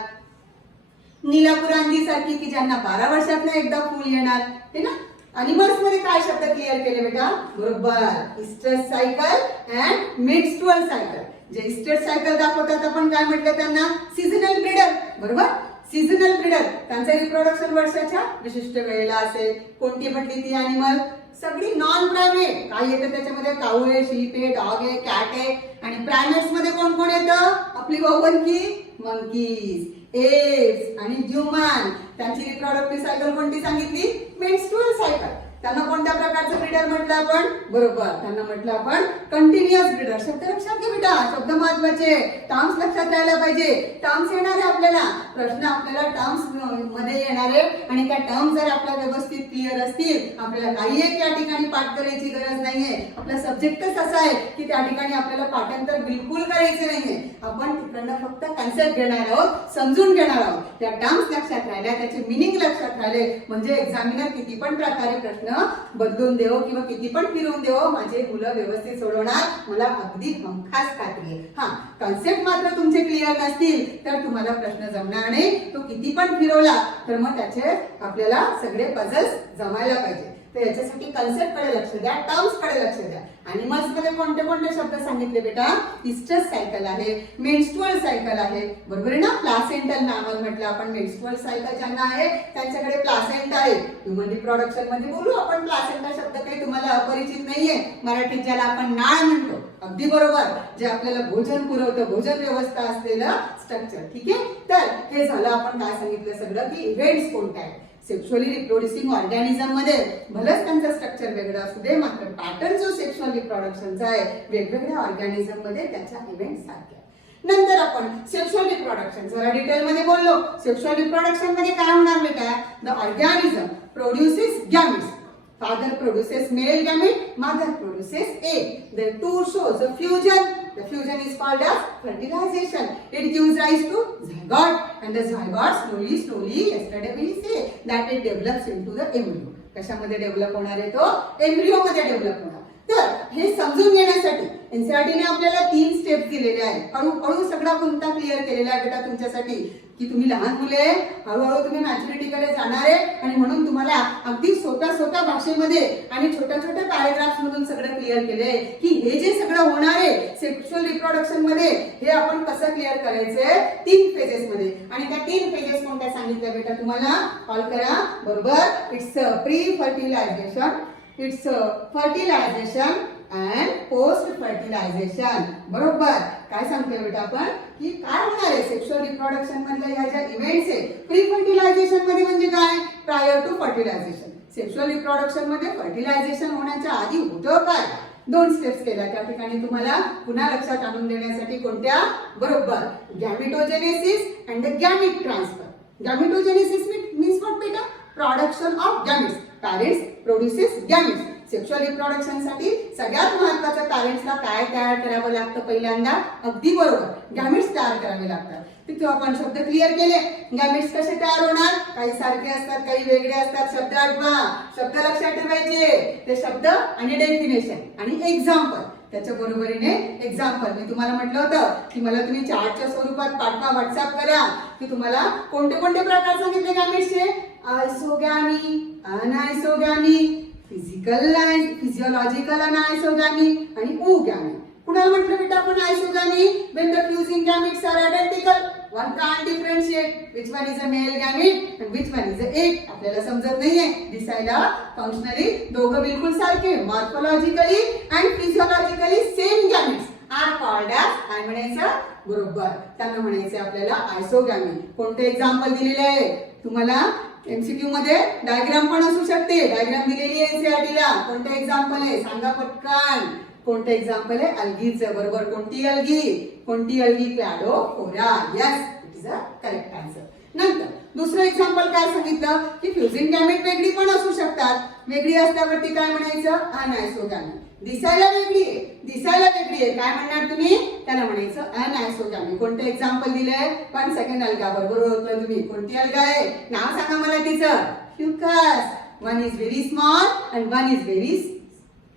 नीलापुरांजी सारखी की ज्यांना 12 वर्षातनं एकदा फुल येणार. हे ना. अॅनिमल्स मध्ये काय शब्द क्लिअर केले बेटा? बरोबर. Oestrus cycle and menstrual cycle. जे इस्टर सायकल दाखवतात आपण काय म्हटलं त्यांना? Seasonal breeder. बरोबर. Seasonal breeder. त्यांचं रिप्रोडक्शन वर्षाच्या विशिष्ट वेळेला असेल. कोणती म्हटली ती अॅनिमल? सगळी नॉन प्रायमेट. काय येतं त्याच्यामध्ये? काऊ आहे, शीप आहे, डॉग आहे, कॅट आहे. आणि प्रायमेट्स मध्ये कोण कोण येतं? आपली बहुवंकी मंकीज, एप्स आणि ह्युमन. त्यांची रिप्रोडक्टिव्ह सायकल कोणती सांगितली? Menstrual cycle. त्यांना कोणत्या प्रकारचं ब्रीडर म्हटलं आपण? बरोबर. त्यांना म्हटलं आपण कंटिन्युअस ब्रीडर. शब्द लक्षात घे बेटा, शब्द महत्वाचे. टर्म्स लक्षात राहायला पाहिजे. टर्म्स येणार आहे आपल्याला, प्रश्न आपल्याला टर्म्स मध्ये येणार आहे आणि त्या टर्म्स जर आपल्या व्यवस्थित क्लिअर असतील आपल्याला काही एक या ठिकाणी पाठ करायची गरज नाहीये. आपला सब्जेक्टच असा आहे की त्या ठिकाणी आपल्याला पाठांतर बिलकुल करायचे नाहीये. आपण तिकडनं फक्त कन्सेप्ट घेणार आहोत, समजून घेणार आहोत. त्या टर्म्स लक्षात राहिल्या, त्याचे मिनिंग लक्षात राहिले म्हणजे एक्झामिनर किती पण प्रकारे प्रश्न बदलून देव किंवा किती पण फिरवून देव माझे मुलं व्यवस्थित सोडवणार, मला अगदी हमखास खात्री आहे. हा, कन्सेप्ट मात्र तुमचे क्लिअर नसतील तर तुम्हाला प्रश्न जमणार नाही. तो किती पण फिरवला तर मग त्याचे आपल्याला सगळे पझल्स जमायला पाहिजे. तर याच्यासाठी कन्सेप्ट कडे लक्ष द्या, टर्म्स कडे लक्ष द्या. अॅनिमल्स मध्ये कोणते कोणते शब्द सांगितले बेटा? इस्टर सायकल आहे, मेन्स्ट्रुअल सायकल आहे. बरोबर आहे ना. प्लासेंटल मॅमल म्हटलं आपण. मेन्स्ट्रुअल सायकल ज्यांना आहे त्यांच्याकडे प्लासेंटा आहे. ह्युमन रिप्रोडक्शन मध्ये बोलू आपण. प्लासेंटा शब्द काही तुम्हाला अपरिचित नाहीये. मराठीत ज्याला आपण नाळ म्हणतो. अगदी बरोबर. जे आपल्याला भोजन पुरवतं, भोजन व्यवस्था असलेलं स्ट्रक्चर. ठीक आहे. तर हे झालं आपण काय सांगितलं सगळं की इव्हेंट्स कोणत्या आहेत. सेक्शुअली रिप्रोड्युसिंग ऑर्गॅनिझम मध्ये भलंच त्यांचं स्ट्रक्चर वेगळं असू दे मात्र पॅटर्न जो सेक्शुअल रिप्रोडक्शनचा आहे वेगवेगळ्या ऑर्गॅनिझम मध्ये त्याच्या इव्हेंट सारख्या. नंतर आपण सेक्शुअल रिप्रोडक्शन जरा डिटेल मध्ये बोललो. सेक्शुअल रिप्रोडक्शन मध्ये काय होणार बेटा? The organism produces gametes. Father produces male gamete, mother produces egg. The two shows a fusion. The fusion is called as fertilization. It gives rise to zygote, and the zygote slowly, yesterday we say that it develops into the embryo. कशामध्ये develop होणार आहे तो? Embryo मध्ये develop होणार. तर हे समजून घेण्यासाठी एनसीईआरटी ने आपल्याला 3 स्टेप्स दिलेले आहेत. हळूहळू सगळा गुंता क्लिअर केलेला आहे बेटा तुमच्यासाठी की तुम्ही लहान मुले हळूहळू तुम्ही मॅच्युरिटीकडे जाणार आहे आणि म्हणून तुम्हाला अगदी सोप्या भाषेमध्ये आणि छोट्या पॅरेग्राफ्स मधून सगळं क्लिअर केलंय की हे जे सगळं होणार आहे सेक्शुअल रिप्रोडक्शन मध्ये हे आपण कसं क्लिअर करायचंय 3 फेजेस मध्ये. आणि त्या 3 फेजेस कोणत्या सांगितल्या बेटा तुम्हाला? कॉल करा बरोबर. It's pre fertilisation, it's fertilisation and post fertilisation. बरोबर. काय सांगतोय बेटा आपण की काय होणार आहे सेक्शुअल रिप्रोडक्शन मधल्या ह्या ज्या इव्हेंट्स आहे प्री फर्टिलायझेशन मध्ये म्हणजे काय? Prior to fertilisation. Sexual reproduction मध्ये फर्टिलायझेशन होण्याच्या आधी होतं काय? 2 स्टेप्स केल्या त्या ठिकाणी तुम्हाला पुन्हा लक्षात आणून देण्यासाठी. कोणत्या? बरोबर. Gametogenesis and the gamete transfer. Gametogenesis means what बेटा? Production of gametes. Parents produces gametes. Sexual reproduction साठी सगळ्यात महत्त्वाचं पॅरेंट्सला काय तयार करावं लागतं? पहिल्यांदा अगदी बरोबर गॅमिट्स तयार करावे लागतात. तिथे आपण शब्द क्लिअर केले. गॅमिट्स कसे तयार होणार? काही सारखे असतात, काही वेगळे असतात. शब्द आठवा, शब्द लक्षात ठेवायचे. ते शब्द आणि डेफिनेशन आणि एक्झाम्पल. त्याच्या बरोबरीने एक्झाम्पल मी तुम्हाला म्हटलं होतं की मला तुम्ही चार्टच्या स्वरूपात पाठवा, व्हॉट्सअप करा की तुम्हाला कोणते कोणते प्रकार सांगितले गॅमिट्सचे? आयसोगॅमी, अनआयसोगॅमी, फिजियोलॉजिकल अनआयसोगॅमी आणि ओगॅमी. कुणाला म्हटलं बेटा आपण आयसोगॅमी? when the fusing gametes are identical, one can't differentiate which one is a male gamete and which one is a egg. आपल्याला समजत नाहीये. दिसायला फंक्शनली दोघं बिलकुल सारखे, morphologically and physiologically same gametes are called as काय म्हणायचं? बरोबर. त्यांना म्हणायचं आपल्याला आयसोगॅमी. कोणते एक्झाम्पल दिलेले आहे तुम्हाला? एमसीक्यू मध्ये डायग्राम पण असू शकते. डायग्राम दिलेली आहे एनसीईआरटीला. कोणते एक्झाम्पल आहे सांगा पटकन. कोणते एक्झाम्पल आहे? अल्गीचं. बरोबर. कोणती अल्गी? कोणती algae? Cladophora. Yes, it is a correct answer. नंतर दुसरं एक्झाम्पल काय सांगितलं की फ्युजिंग गॅमेट वेगळी पण असू शकतात. वेगळी असल्यावरती काय म्हणायचं? अनआयसोगॅमी. दिसायला वेगळी आहे, दिसायला वेगळी आहे, काय म्हणणार तुम्ही? त्याला म्हणायचं अनआयसोगॅमी. कोणते एक्झाम्पल दिलंय? 1 सेकंड. अलगा बरोबर ओळखलं तुम्ही. कोणती अलगा आहे? नाव सांगा मला तिचं. Fucus. One is very small and one is very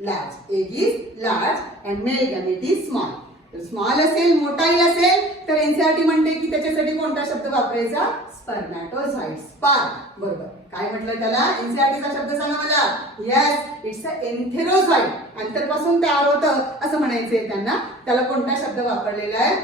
large. Egg is large and male gamete is small. Small असेल, मोठाही असेल तर एनसीईआरटी म्हणते की त्याच्यासाठी कोणता शब्द वापरायचा? स्पर्मॅटोझॉइड. स्पर्म. बरोबर. काय म्हटलं त्याला? एनसीईआरटीचा शब्द सांगा मला. यस, इट्स अ एन्थेरोझॉइड. अंतरपासून तयार होतं असं म्हणायचंय त्यांना. त्याला कोणता शब्द वापरलेला आहे?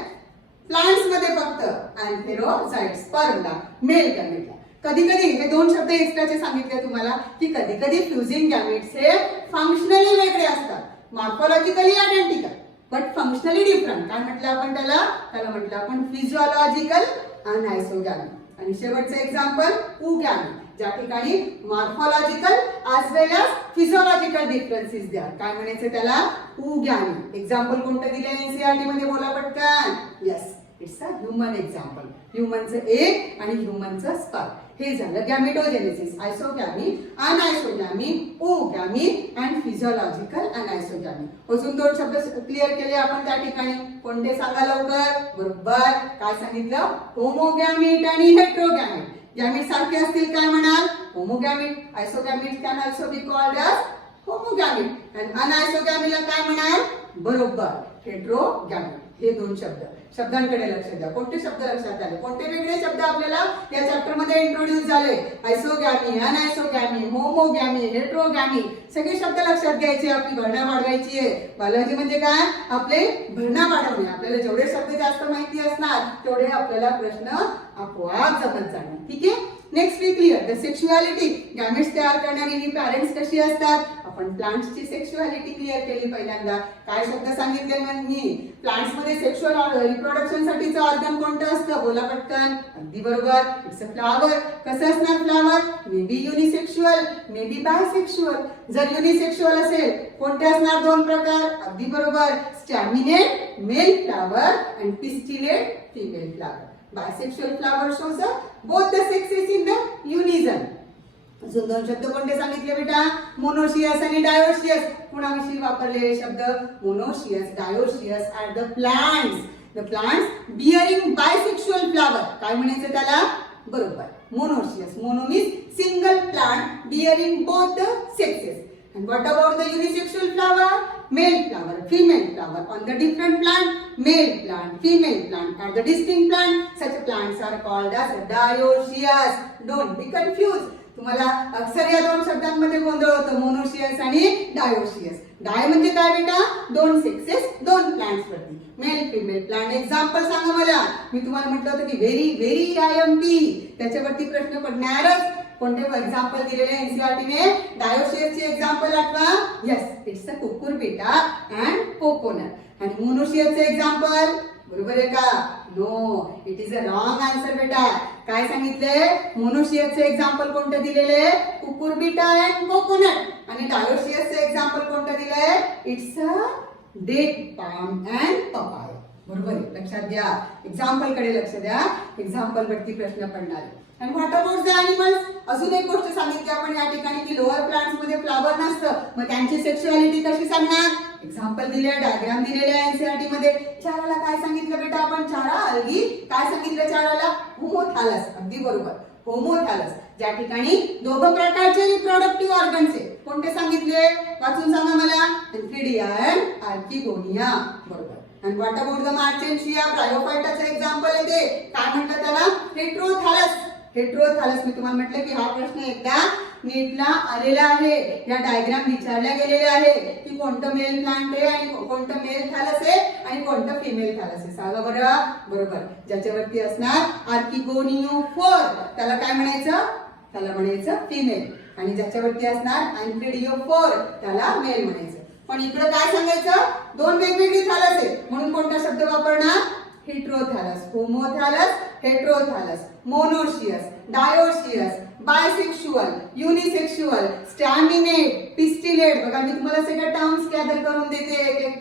प्लांट्स मध्ये फक्त एन्थेरोझॉइड. स्पर्मला, मेल गॅमेटला. कधी कधी हे 2 शब्द एक्स्ट्राचे सांगितले तुम्हाला की कधी कधी फ्युजिंग गॅमेट्स हे फंक्शनली वेगळे असतात, morphologically identical but functionally different. काय म्हटलं आपण त्याला? त्याला म्हटलं आपण फिजियोलॉजिकल अनआयसोगॅमी. आणि शेवटचं एक्झाम्पल ओगॅमी, ज्या ठिकाणी मॉर्फोलॉजिकल ॲज वेल एज फिजियोलॉजिकल डिफरन्सेस द्या. काय म्हणायचं त्याला? ओगॅमी. एक्झाम्पल कोणतं दिलं एनसीईआरटी मध्ये? बोला पटकन. Yes, it's a human example. ह्युमनचं एग आणि ह्युमनचं स्पर्म. हे झालं गॅमेटोजेनेसिस. आयसोगॅमी, अनआयसोगॅमी, ओगॅमी अँड फिजियोलॉजिकल अनआयसोगॅमी. अजून 2 शब्द क्लिअर केले आपण त्या ठिकाणी. कोणते सांगा लवकर? बरोबर. काय सांगितलं? होमोगॅमिट आणि हेट्रोगॅमिट. गॅमिट सारखे असतील काय म्हणाल? Homogamete. Isogamete can also be called as homogamete. आणि अनआयसोगॅमीला काय म्हणाल? बरोबर, हेट्रोगॅमिट. हे 2 शब्द. शब्दांकडे लक्ष द्या. कोणते शब्द लक्षात आले? कोणते वेगळे शब्द आपल्याला या चॅप्टर मध्ये इंट्रोड्यूस झाले? आयसोगॅमी, अनआयसोगॅमी, होमोगॅमी, हेट्रोगॅमी. सगळे शब्द लक्षात घ्यायचे. आपली भरणा वाढवायची आहे. बायोलॉजी म्हणजे काय? आपले भरणा वाढवणे. आपल्याला जेवढे शब्द जास्त माहिती असणार तेवढे आपल्याला प्रश्न आपोआप जमत जाणार. ठीक आहे. Next we clear the sexuality. Gametes तयार करणारी ही पॅरेंट्स कशी असतात? आपण प्लांट्सची सेक्शुअलिटी क्लिअर केली पहिल्यांदा. काय शब्द सांगितले मी? प्लांट्स मध्ये सेक्शुअल रिप्रोडक्शन साठीचं ऑर्गन कोणतं असतं? बोला पटकन. अगदी बरोबर, इट्स अ फ्लावर. कसं असणार flower? May be युनिसेक्शुअल, may be bisexual. जर युनिसेक्शुअल असेल कोणते असणार? 2 प्रकार. अगदी बरोबर, staminate male flower and pistillate female flower. Bisexual flower shows both the sexes in the unison. अजून 2 शब्द कोणते सांगितले बेटा? मोनोशियस आणि डायोशियस. कुणाविषयी वापरलेले शब्द? Monoecious, dioecious are the plants. The plants bearing bisexual flower. काय म्हणायचं त्याला? बरोबर, monoecious. Mono means single plant bearing both the sexes. And what about the unisexual flower? Male flower, female flower. On the different plant, male plant, female plant. At the distinct plant, such plants are called as dioecious. Don't be confused. तुम्हाला अक्सर या दोन शब्दांमध्ये गोंधळ होतो, monoecious आणि dioecious. डाय म्हणजे काय बेटा? दोन सेक्सेस, दोन प्लांट्स वरती. Male female plant. एक्झाम्पल सांगा मला. मी तुम्हाला म्हटलं होतं की व्हेरी व्हेरी IMP त्याच्यावरती प्रश्न पडणारच. कोणते एक्झाम्पल दिलेले एनसीईआरटीने? डायोशियसचे एक्झाम्पल आठवा. Yes, it's a cucurbita and coconut. आणि मोनोशियसचे एक्झाम्पल बरोबर आहे का? No, it is a wrong answer बेटा. काय सांगितले? मोनोशियसचे एक्झाम्पल कोणते दिलेले? Cucurbita and coconut. आणि डायोशियसचे एक्झाम्पल कोणते दिले? It's a date palm and papaya. बरोबर आहे, लक्षात घ्या. एक्झाम्पल कडे लक्ष द्या. एक्झाम्पल वरती प्रश्न पडणार. आणि व्हॉट अबाउट द ॲनिमल्स? अजून एक गोष्ट सांगितली आपण या ठिकाणी की लोअर प्लांट्स मध्ये फ्लावर नसतं, मग त्यांची सेक्शुअलिटी कशी सांगणार? एक्झाम्पल दिले, डायग्राम दिलेले आहे एनसीईआरटी मध्ये. चाराला काय सांगितलं बेटा आपण? चारा अलगी. काय सांगितलं चाराला? होमोथॅलस. अगदी बरोबर, होमोथॅलस. ज्या ठिकाणी दोघं प्रकारचे रिप्रोडक्टिव्ह ऑर्गन्स आहे. कोणते सांगितले? वाचून सांगा मला. एन्फिडिया अँड आर्किगोनिया. बरोबर. आणि व्हॉट अबाउट द मार्चेंशिया? ब्रायोफायटाचं एक्झाम्पल आहे ते. काय म्हणतात त्याला? हेट्रोथॅलस. हेट्रोथॅलस. मी तुम्हाला म्हटलं की हा प्रश्न एकदा नीटला आलेला आहे. या डायग्राम विचारल्या गेलेल्या आहे की कोणतं मेल प्लांट आहे आणि कोणतं मेल थॅलस आहे आणि कोणतं फिमेल थॅलस आहे. सांगा बरं. बरोबर. ज्याच्यावरती असणार आर्किगोनियोफोर त्याला काय म्हणायचं? त्याला म्हणायचं फिमेल. आणि ज्याच्यावरती असणार एन्फिडियोफोर त्याला मेल म्हणायचं. पण इकडे काय सांगायचं? दोन वेगवेगळी थॅलस आहे म्हणून कोणता शब्द वापरणार? हेट्रोथॅलस. होमोथॅलस, हेट्रोथॅलस, मोनोशियस, डायोशियस, बायसेक्शुअल, युनिसेक्शुअल, स्टॅमिनेट, पिस्टिलेट. बघा मी तुम्हाला सगळे टर्म्स गॅदर करून देते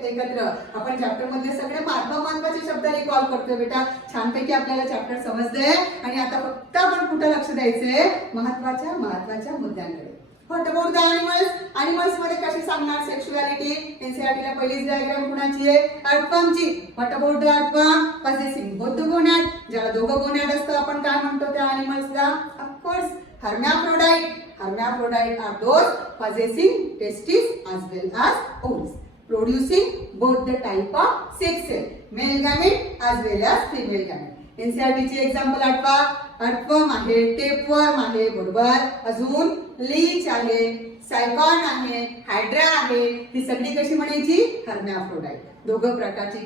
एकत्र. आपण चॅप्टर मधले सगळे महत्वाचे शब्द रिकॉल करतोय बेटा. छानपैकी आपल्याला चॅप्टर समजलंय. आणि आता फक्त आपण कुठं लक्ष द्यायचंय? महत्वाच्या मुद्द्यांकडे. What about the animals? Animals मध्ये कशी सांगणार सेक्शुअलिटी? एनसीईआरटीला पहिलीच डायग्राम कुणाची आहे? अर्थवर्मची. What about the earthworm? Possessing both the gonad. ज्याला दोघं गोनॅड असतं आपण काय म्हणतो त्या ॲनिमल्सला? Of course hermaphrodite. Hermaphrodite are those possessing testes as well as ovaries, producing both the type of sex cell, male gamete as well as female gamete. एनसीईआरटीची example आठवा. अर्थवर्म आहे, टेपवर्म आहे. बरोबर. अजून लीच आहे, सायकॉन आहे, हायड्रा आहे. ती सगळी कशी म्हणायची? हर्मॅफ्रोडाइट. दोघं प्रकारची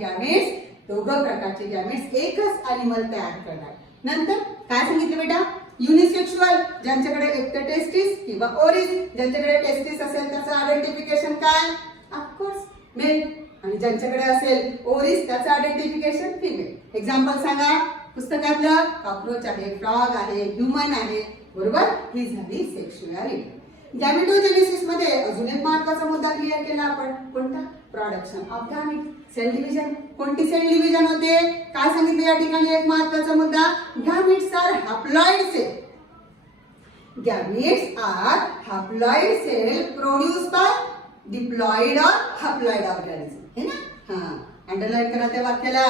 गॅमेट्स एकच ॲनिमल तयार करणार. नंतर काय सांगितलं बेटा? युनिसेक्शुअल. ज्यांच्याकडे एकटं टेस्टिस किंवा ओरिस. ज्यांच्याकडे टेस्टिस असेल त्याचं आयडेंटिफिकेशन काय? Of course male. आणि ज्यांच्याकडे असेल ओरिस त्याचं आयडेंटिफिकेशन फिमेल. एक्झाम्पल सांगा पुस्तकातलं. कॉकरोच आहे, फ्रॉग आहे, ह्युमन आहे. बरोबर. ही झाली सेक्शुअलिटी. गॅमेटोजेनेसिस मध्ये अजून एक महत्वाचा मुद्दा क्लिअर केला आपण. कोणता? Production of gamete. Cell division. कोणती सेल डिव्हिजन होते? काय सांगितलं या ठिकाणी? एक महत्वाचा मुद्दा. Gametes are haploid cell. Gametes are haploid cell produce by diploid और हॅप्लॉइड ऑर्गॅनिझम. है ना? हां, अंडरलाइन करा त्या वाक्याला.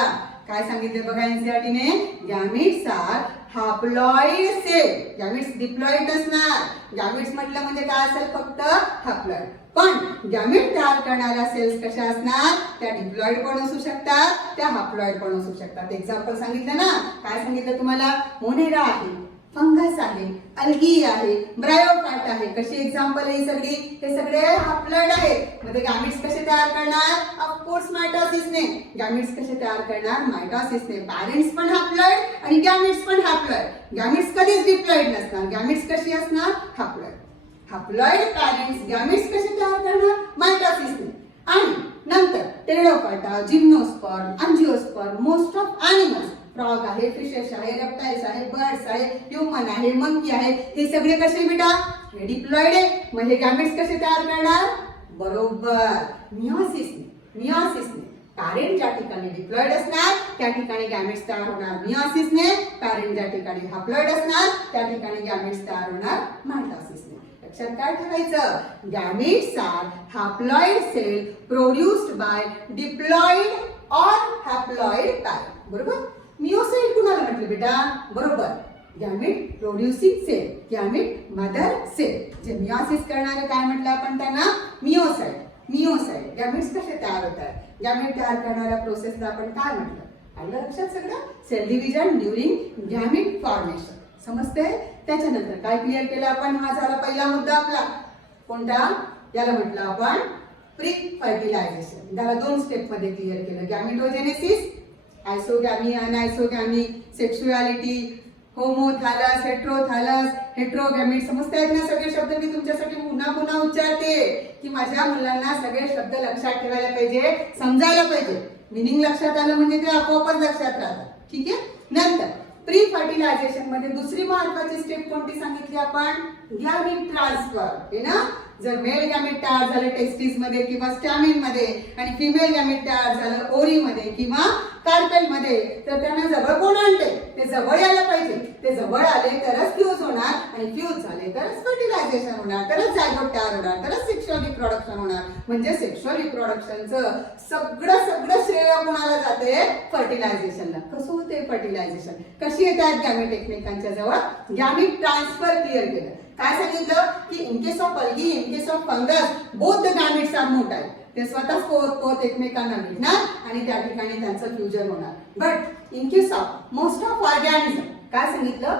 काय सांगितले बघा एनसीईआरटीने? Gametes are haploid cell. Gametes diploid नसणार. गॅमेट्स म्हटलं म्हणजे काय असेल? फक्त हॅप्लॉइड. पण गॅमेट तयार करणाऱ्या सेल्स कशा असणार? त्या डिप्लॉइड पण असू शकतात, त्या हॅप्लॉइड पण असू शकतात. एक्झाम्पल सांगितलं ना. काय सांगितलं तुम्हाला? मोनेरा आहे, फंगस आहे, अल्गी आहे, ब्रायोफाइट आहे. कशी एक्झाम्पल आहे ही सगळी? हे सगळे हॅप्लॉइड आहेत. मध्ये गॅमेट्स कसे तयार करणार? ऑफकोर्स मायटॉसिसने. गॅमेट्स कसे तयार करणार? मायटॉसिसने. पॅरेंट्स पण हॅप्लॉइड आणि गॅमेट्स पण हॅप्लॉइड. गॅमेट्स कधीच डिप्लॉइड नसणार. गॅमेट्स कशी असणार? हॅप्लॉइड. हॅप्लॉइड पॅरेंट्स गॅमेट्स कसे तयार करणार? मायटॉसिसने. आणि नंतर pteridophyta, gymnosperm, angiosperm, most of animals. Frog आहे, फिशेस आहे, रेप्टाइल्स आहे, बर्ड्स आहे, ह्युमन आहे, मंकी आहे. हे सगळे कसे बेटा? हे डिप्लॉइड आहे. मग हे गॅमेट्स कसे तयार करणार? बरोबर, मियोसिसने. मियोसिसने. पॅरेंट ज्या ठिकाणी डिप्लॉइड असणार त्या ठिकाणी गॅमेट्स तयार होणार मियोसिसने. पॅरेंट ज्या ठिकाणी हॅप्लॉइड असणार त्या ठिकाणी गॅमेट्स तयार होणार मायटॉसिसने. लक्षात काय ठेवायचं? Gametes are haploid cell produced by diploid और हॅप्लॉइड पॅरेंट. बरोबर. मियोसाइट कुणाला म्हटलं बेटा? बरोबर, gamete producing cell, gamete mother cell. जे मियोसिस करणारे काय म्हटलं आपण त्यांना? मिओसाइट. मिओसाइट. गॅमेट्स कसे तयार होतात? गॅमेट तयार करणाऱ्या प्रोसेसला आपण काय म्हटलं? आलं लक्षात सगळं? Cell division during gamete formation. समजतंय? त्याच्यानंतर काय क्लिअर केलं आपण? हा झाला पहिला मुद्दा आपला. कोणता? याला म्हटलं आपण प्री फर्टिलायझेशन. त्याला 2 स्टेप मध्ये क्लिअर केलं. गॅमेटोजेनेसिस, आयसोगॅमी, अनआयसोगॅमी, सेक्शुअलिटी, होमोथॅलस, हेट्रोथॅलस, हेट्रोगॅमेट. समजतायत ना सगळे शब्द? मी तुमच्यासाठी पुन्हा पुन्हा उच्चारते की माझ्या मुलांना सगळे शब्द लक्षात ठेवायला पाहिजे, समजायला पाहिजे. मिनिंग लक्षात आलं म्हणजे ते आपोआपच लक्षात राहतात. ठीक आहे. नंतर प्री फर्टिलायझेशन मध्ये दुसरी महत्वाची स्टेप कोणती सांगितली आपण? Gamete transfer. हे ना, जर मेल गॅमेट तयार झाले टेस्टिस मध्ये किंवा स्टॅमिन मध्ये आणि फिमेल गॅमेट तयार झालं ओरी मध्ये किंवा कार्पेल मध्ये, तर त्यांना जवळ कोण आणते? ते जवळ यायला पाहिजे. ते जवळ आले तरच फ्यूज होणार आणि फ्यूज झाले तरच फर्टिलायझेशन होणार, तरच जायगोट तयार होणार, तरच सेक्शुअल रिप्रोडक्शन होणार. म्हणजे सेक्शुअल रिप्रोडक्शनचं सगळं श्रेय कोणाला जाते? फर्टिलायझेशनला. कसं होते फर्टिलायझेशन? कशी येतात गॅमेट एकमेकांच्या जवळ? गॅमेट ट्रान्सफर क्लिअर केलं. काय सांगितलं की in case of algae, in case of fungus, both the gametes are motile. ते स्वतःच पोत एकमेकांना मिळणार आणि त्या ठिकाणी त्यांचं फ्युजन होणार. But in case of most of organism काय सांगितलं?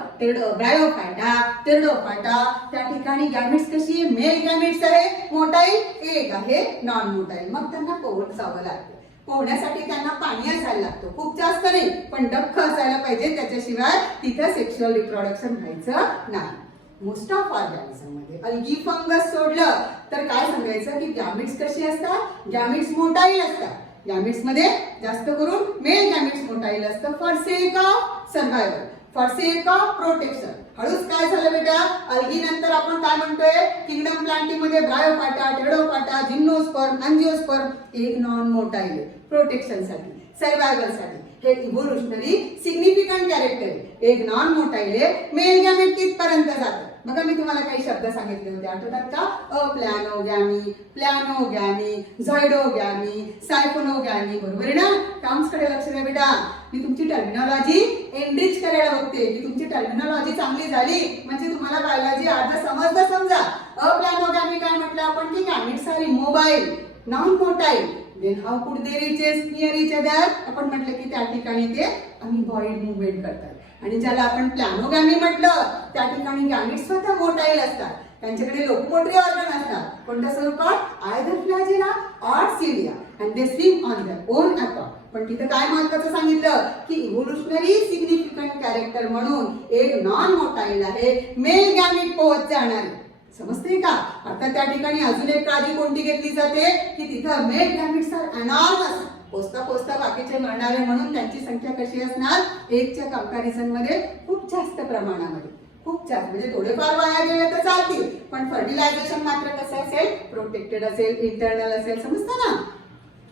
ब्रायोफायटा, टेरिडोफायटा, त्या ठिकाणी गॅमेट्स कशी आहे? मेल गॅमेट्स आहे, मोटाईल, एक आहे नॉन मोटाईल. मग त्यांना पोहत जावं लागतं. पोहण्यासाठी त्यांना पाणी असायला लागतं, खूप जास्त नाही पण डख्ख असायला पाहिजे, त्याच्याशिवाय तिथं सेक्शुअल रिप्रोडक्शन व्हायचं नाही. मोस्ट ऑफ ऑर्गॅनिझम मध्ये अल्गी फंगस सोडलं तर काय सांगायचं की गॅमेट्स कशी असतात? गॅमेट्स मोटाईल असतात. गॅमेट्स मध्ये जास्त करून मेल गॅमेट्स मोटाईल असतं for sake of survival, for sake of protection. हळूच काय झालं बेटा? अल्गी नंतर आपण काय म्हणतोय? किंगडम प्लांटिंग मध्ये ब्रायोफायटा, टेरिडोफायटा, जिम्नोस्पर्म, अँजिओस्पर्म एक नॉन मोटाईल प्रोटेक्शन साठी, सर्व्हायवल साठी. हे इव्होल्युशनरी सिग्निफिकंट कॅरेक्टर आहे. एक नॉन मोटाईल मेल गॅमेट तिथपर्यंत जातं. बघा मी तुम्हाला काही शब्द सांगितले होते, आठवतात का? अप्लॅनोगॅमी, प्लॅनोगॅमी, झॉइडोगॅमी, सायफोनोगॅमी. बरोबर आहे ना? टर्म्स कडे लक्ष द्या बेटा. मी तुमची टर्मिनॉलॉजी एनरिच करायला बघते की तुमची टर्मिनॉलॉजी चांगली झाली म्हणजे तुम्हाला बायोलॉजी अर्ध समजलं. समजा अप्लॅनोगॅमी काय म्हटलं आपण की gametes are immobile, non motile. Then how could they reaches near each other? आपण म्हटलं की त्या ठिकाणी ते अनबॉइड मूवमेंट करतात. आणि ज्याला आपण प्लॅनोगॅमी म्हटलं त्या ठिकाणी गॅमेट्स स्वतः मोटाईल असतात, त्यांच्याकडे लोकोमोटरी ऑर्गन असतात. कोणत्या स्वरूपात? Either flagella or cilia and they swim on their own accord. पण तिथे काय महत्त्वाचं सांगितलं की इव्होल्युशनरी सिग्निफिकंट कॅरेक्टर म्हणून एक नॉन मोटाईल आहे, मेल गॅमेट पोहोच जाणार. समजते का? आता त्या ठिकाणी अजून एक काळजी कोणती घेतली जाते की तिथं मेल गॅमेट्स आर एनॉर्मस. पोचता बाकीचे मरणारे म्हणून त्यांची संख्या कशी असणार? 1च्या कंपॅरिझन मध्ये खूप जास्त प्रमाणामध्ये, खूप जास्त. म्हणजे थोडेफार वाया गेले तर चालतील पण फर्टिलायझेशन मात्र कसं असेल? प्रोटेक्टेड असेल, इंटरनल असेल. समजतं ना?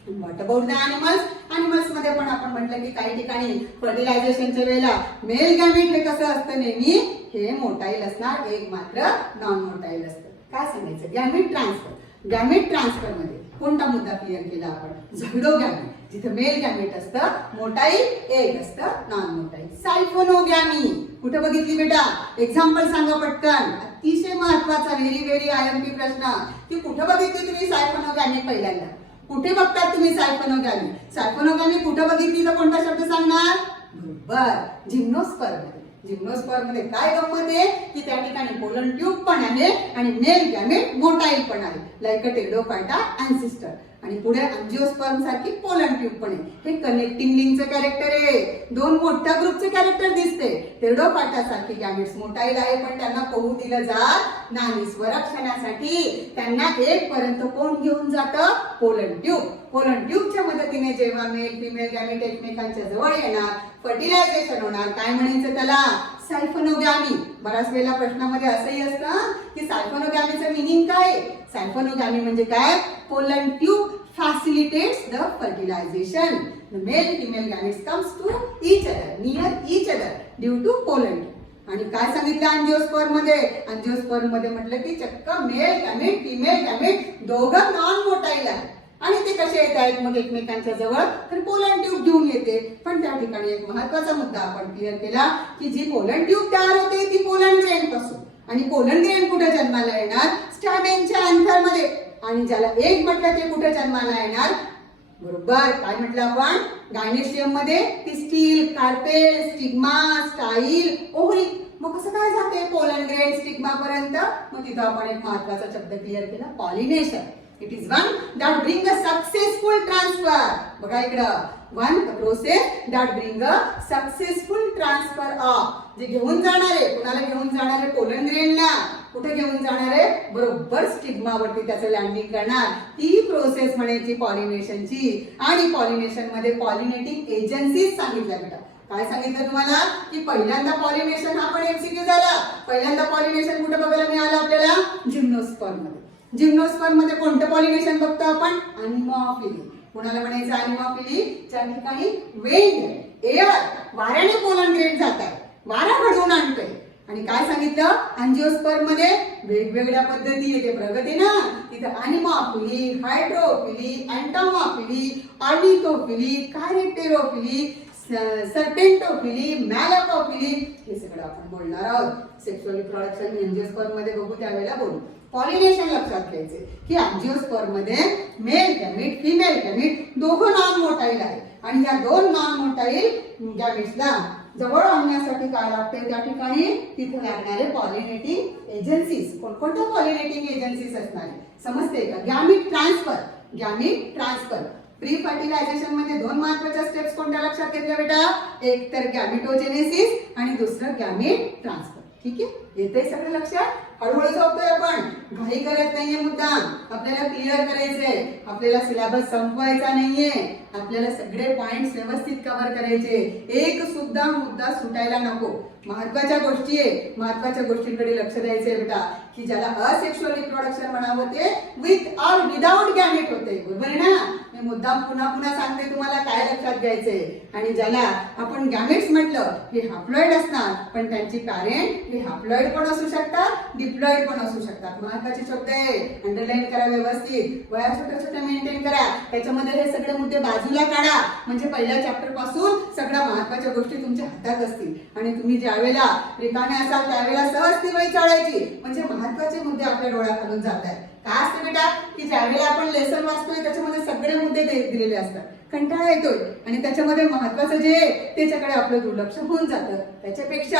What about the animals? Animals मध्ये पण आपण म्हटलं की काही ठिकाणी फर्टिलायझेशनच्या वेळेला मेल गॅमेट हे कसं असतं? नेहमी हे मोटाईल असणार, एक मात्र नॉन मोटाईल असतं. काय सांगायचं? Gamete transfer. गॅमेट ट्रान्सफर मध्ये कोणता मुद्दा क्लिअर केला आपण? झॉइडोगॅमी, जिथं मेल गॅमेट असतं, मोटाईल एक असतं, नॉन मोटाईल. सायफोनोगॅमी कुठे बघितली बेटा? एक्झाम्पल सांगा पटकन. अतिशय महत्वाचा, व्हेरी आयएमपी प्रश्न की कुठे बघितली तुम्ही सायफोनोगॅमी पहिल्यांदा? कुठे बघतात तुम्ही सायफोनोगॅमी? सायफोनोगॅमी कुठे बघितली तर कोणता शब्द सांगणार? बरोबर, जिम्नोस्पर्म. जिम्नोस्पर्म मध्ये काय गंमत आहे की त्या ठिकाणी पोलन ट्यूब पण आहे आणि मेल गॅमेट मोटाईल पण आहे, लाईक अ टेरिडोफायटा अँसिस्टर. आणि पुढे अँजिओस्पर्म सारखी पोलन ट्यूब पण आहे. हे कनेक्टिंग लिंकचं कॅरेक्टर आहे. 2 मोठ्या ग्रुपचे कॅरेक्टर दिसते. टेरिडोफायटा सारखी गॅमेट्स मोटाईल आहे पण त्यांना पोहू दिलं जात नाही. स्वरक्षणासाठी त्यांना 1 पर्यंत कोण घेऊन जातं? Pollen tube. पोलन ट्यूबच्या मदतीने जेव्हा मेल फिमेल गॅमेट एकमेकांच्या जवळ येणार, फर्टिलायझेशन होणार. काय म्हणायचं त्याला? सायफोनोगॅमी. बऱ्याच वेळेला प्रश्नामध्ये असंही असतं की सायफोनोगॅमीचं मिनिंग काय? सायफोनोगॅमी म्हणजे काय? Pollen tube facilitates the fertilization. The male female gametes comes to each other, near each other due to pollen. आणि काय सांगितलं अँजिओस्पर्म मध्ये? अँजिओस्पर्म मध्ये म्हटलं की चक्क मेल गॅमेट फिमेल गॅमेट दोघं नॉन मोटाईल आहे. आणि ते कसे येत आहेत मग एकमेकांच्या जवळ, तर पोलन ट्यूब घेऊन येते. पण त्या ठिकाणी एक महत्वाचा मुद्दा आपण क्लिअर केला की जी पोलन ट्यूब तयार होते ती पोलन ग्रेन पासून, आणि पोलन ग्रेन कुठे जन्माला येणार, स्टॅमेनच्या अँथरमध्ये. आणि ज्याला एग म्हटलं ते कुठे जन्माला येणार, बरोबर काय म्हटलं आपण, गायनेशियम मध्ये pistil, carpel, stigma, style, ovary. मग कसं काय जाते पोलन ग्रेन स्टिग्मा पर्यंत, मग तिथं आपण एक महत्वाचा शब्द क्लिअर केला, pollination. It is one that bring a successful transfer. बघा इकडं, one process that bring a successful transfer of. जे घेऊन जाणारे, कुणाला घेऊन जाणारे, पोलन ग्रेनला कुठे घेऊन जाणारे, बरोबर स्टिग्मावरती त्याचं लँडिंग करणार. ती प्रोसेस म्हणायची पॉलिनेशनची. आणि पॉलिनेशन मध्ये पॉलिनेटिंग एजन्सीज सांगितल्या बेटा. काय सांगितलं तुम्हाला की पहिल्यांदा पॉलिनेशन हा पण एमसीक्यू झाला. पहिल्यांदा पॉलिनेशन कुठे बघायला मिळालं आपल्याला, जिम्नोस्पर्म मध्ये. जिम्नोस्पर्म मध्ये कोणतं पॉलिनेशन बघतो आपण, अनिमॉफिली. कोणाला म्हणायचं अनिमॉफिली, ज्या ठिकाणी विंड, एअर, वाऱ्याने पोलन ग्रेन जातात, वारा घडवून आणतोय. आणि काय सांगितलं, अँजिओस्पर्म मध्ये वेगवेगळ्या पद्धती येते प्रगती ना, तिथं अनिमॉफिली, हायड्रोफिली, एंटोमॉफिली, ऑर्निथोफिली, कॅरेक्टेरोफिली, सर्पेंटोफिली, मॅलाकोफिली, हे सगळं आपण बोलणार आहोत. सेक्शुअल रिप्रोडक्शन एंजिओस्पर्म मध्ये बघू, त्यावेळेला बोलू. पॉलिनेशन लक्षात घ्यायचे की अँजिओस्पर्म मध्ये मेल गॅमीट, फिमेल गॅमीट दोघं नॉन मोटाईल आहे. आणि या दोन नॉन मोटाईल गॅमीट्सला जवळ आणण्यासाठी काय लागते, त्या ठिकाणी तिथे लागणारे पॉलिनेटिंग एजन्सीज. कोणकोणत्या पॉलिनेटिंग एजन्सीज असणार समजते का, गॅमीट ट्रान्सफर. गॅमीट ट्रान्सफर प्री फर्टिलायझेशन मध्ये दोन महत्वाच्या स्टेप्स कोणत्या लक्षात घेतल्या बेटा, एक तर गॅमिटोजेनेसिस आणि दुसरं गॅमीट ट्रान्सफर. ठीक आहे, येते सगळं लक्षात. हळूहळू जातोय आपण, घाई करत नाहीये, मुद्दाम आपल्याला क्लिअर करायचंय. आपल्याला सिलेबस संपवायचा नाहीये, आपल्याला सगळे पॉइंट्स व्यवस्थित कव्हर करायचे. एक सुद्धा मुद्दा सुटायला नको. महत्वाच्या गोष्टी आहे, महत्वाच्या गोष्टींकडे लक्ष द्यायचंय बेटा. की ज्याला असेक्शुअल रिप्रोडक्शन म्हणावं ते विथ ऑर विदाउट गॅमेट होते, बरोबर आहे ना. मी मुद्दाम पुन्हा पुन्हा सांगते तुम्हाला काय लक्षात घ्यायचंय. आणि ज्याला आपण गॅमेट्स म्हटलं, हे हॅप्लॉइड असणार, पण त्यांची पॅरेंट हे हॅप्लॉइड पण असू शकतात, डिप्लॉइड पण असू शकतात. महत्वाचे शब्द आहे, अंडरलाईन करा व्यवस्थित, वया छोट्या छोट्या मेंटेन करा. त्याच्यामध्ये हे सगळे मुद्दे बाजूला काढा, म्हणजे पहिल्या चॅप्टर पासून सगळ्या महत्वाच्या गोष्टी तुमच्या हातात असतील. आणि तुम्ही ज्यावेळेला रिकामे असाल त्यावेळेला सहज ती वही चाळायची, म्हणजे महत्वाचे मुद्दे आपल्या डोळ्याखालून जात आहेत. काय असते बेटा की ज्यावेळेला आपण लेसन वाचतोय त्याच्यामध्ये सगळे मुद्दे दिलेले असतात, कंटाळा येतोय आणि त्याच्यामध्ये महत्वाचं जे त्याच्याकडे आपलं दुर्लक्ष होऊन जातं. त्याच्यापेक्षा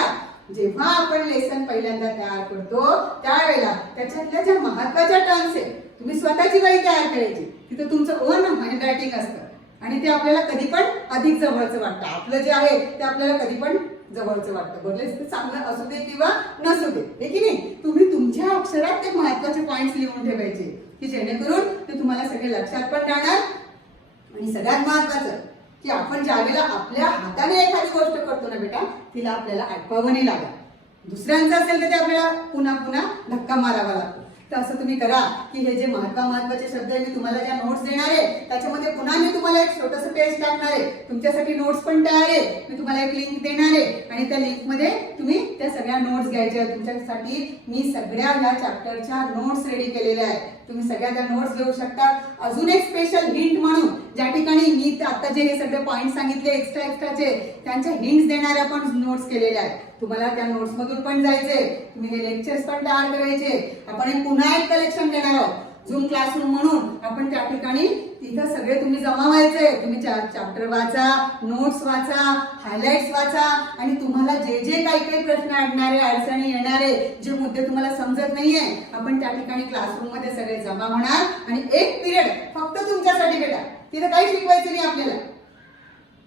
जेव्हा आपण लेसन पहिल्यांदा तयार करतो त्यावेळेला त्याच्यातल्या ज्या महत्वाच्या टर्म्स आहे, तुम्ही स्वतःची वही तयार करायची. तिथं तुमचं ओन हँडरायटिंग असतं आणि ते आपल्याला कधी पण अधिक जवळचं वाटतं. आपलं जे आहे ते आपल्याला कधी पण जवळचं वाटतं, बदलेच ते चांगलं असू दे किंवा नसू दे, हे की नाही. तुम्ही तुमच्या अक्षरात ते महत्वाचे पॉइंट्स लिहून ठेवायचे की जेणेकरून ते तुम्हाला सगळे लक्षात पण राहणार. आणि सगळ्यात महत्वाचं की आपण ज्यावेळेला आपल्या हाताने एखादी गोष्ट करतो ना बेटा, तिला आपल्याला आठवावं नाही लागत. दुसऱ्यांचं असेल तर ते आपल्याला पुन्हा पुन्हा धक्का मारावा लागतो. तर असं तुम्ही करा की हे जे महत्वाचे शब्द आहे, मी तुम्हाला ज्या नोट्स देणार आहे त्याच्यामध्ये पुन्हा मी तुम्हाला एक छोटंसं पेज टाकणार आहे. तुमच्यासाठी नोट्स पण तयार आहे, मी तुम्हाला एक लिंक देणार आहे आणि त्या लिंक मध्ये तुम्ही त्या सगळ्या नोट्स घ्यायच्या. तुमच्यासाठी मी सगळ्या ह्या चॅप्टरच्या नोट्स रेडी केलेल्या आहेत, तुम्ही सगळ्या त्या नोट्स घेऊ शकता. अजून एक स्पेशल हिंट म्हणून, ज्या ठिकाणी मी आता जे हे सगळे पॉइंट सांगितले एक्स्ट्राचे, त्यांच्या हिंट्स देणाऱ्या पण नोट्स केलेल्या आहेत. तुम्हाला त्या नोट्स मधून पण जायचे, तुम्ही हे लेक्चर्स पण तयार करायचे. आपण पुन्हा एक कलेक्शन देणार आहोत झूम क्लासरूम म्हणून. आपण त्या ठिकाणी तिथं सगळे तुम्ही जमा व्हायचे. तुम्ही चॅप्टर वाचा, नोट्स वाचा, हायलाइट्स वाचा आणि तुम्हाला जे जे काही प्रश्न अडणारे, अडचणी येणारे, जे मुद्दे तुम्हाला समजत नाहीये, आपण त्या ठिकाणी क्लासरूम मध्ये सगळे जमा होणार आणि एक पिरियड फक्त तुमच्यासाठी बेटा. तिथं काही शिकवायचं नाही आपल्याला,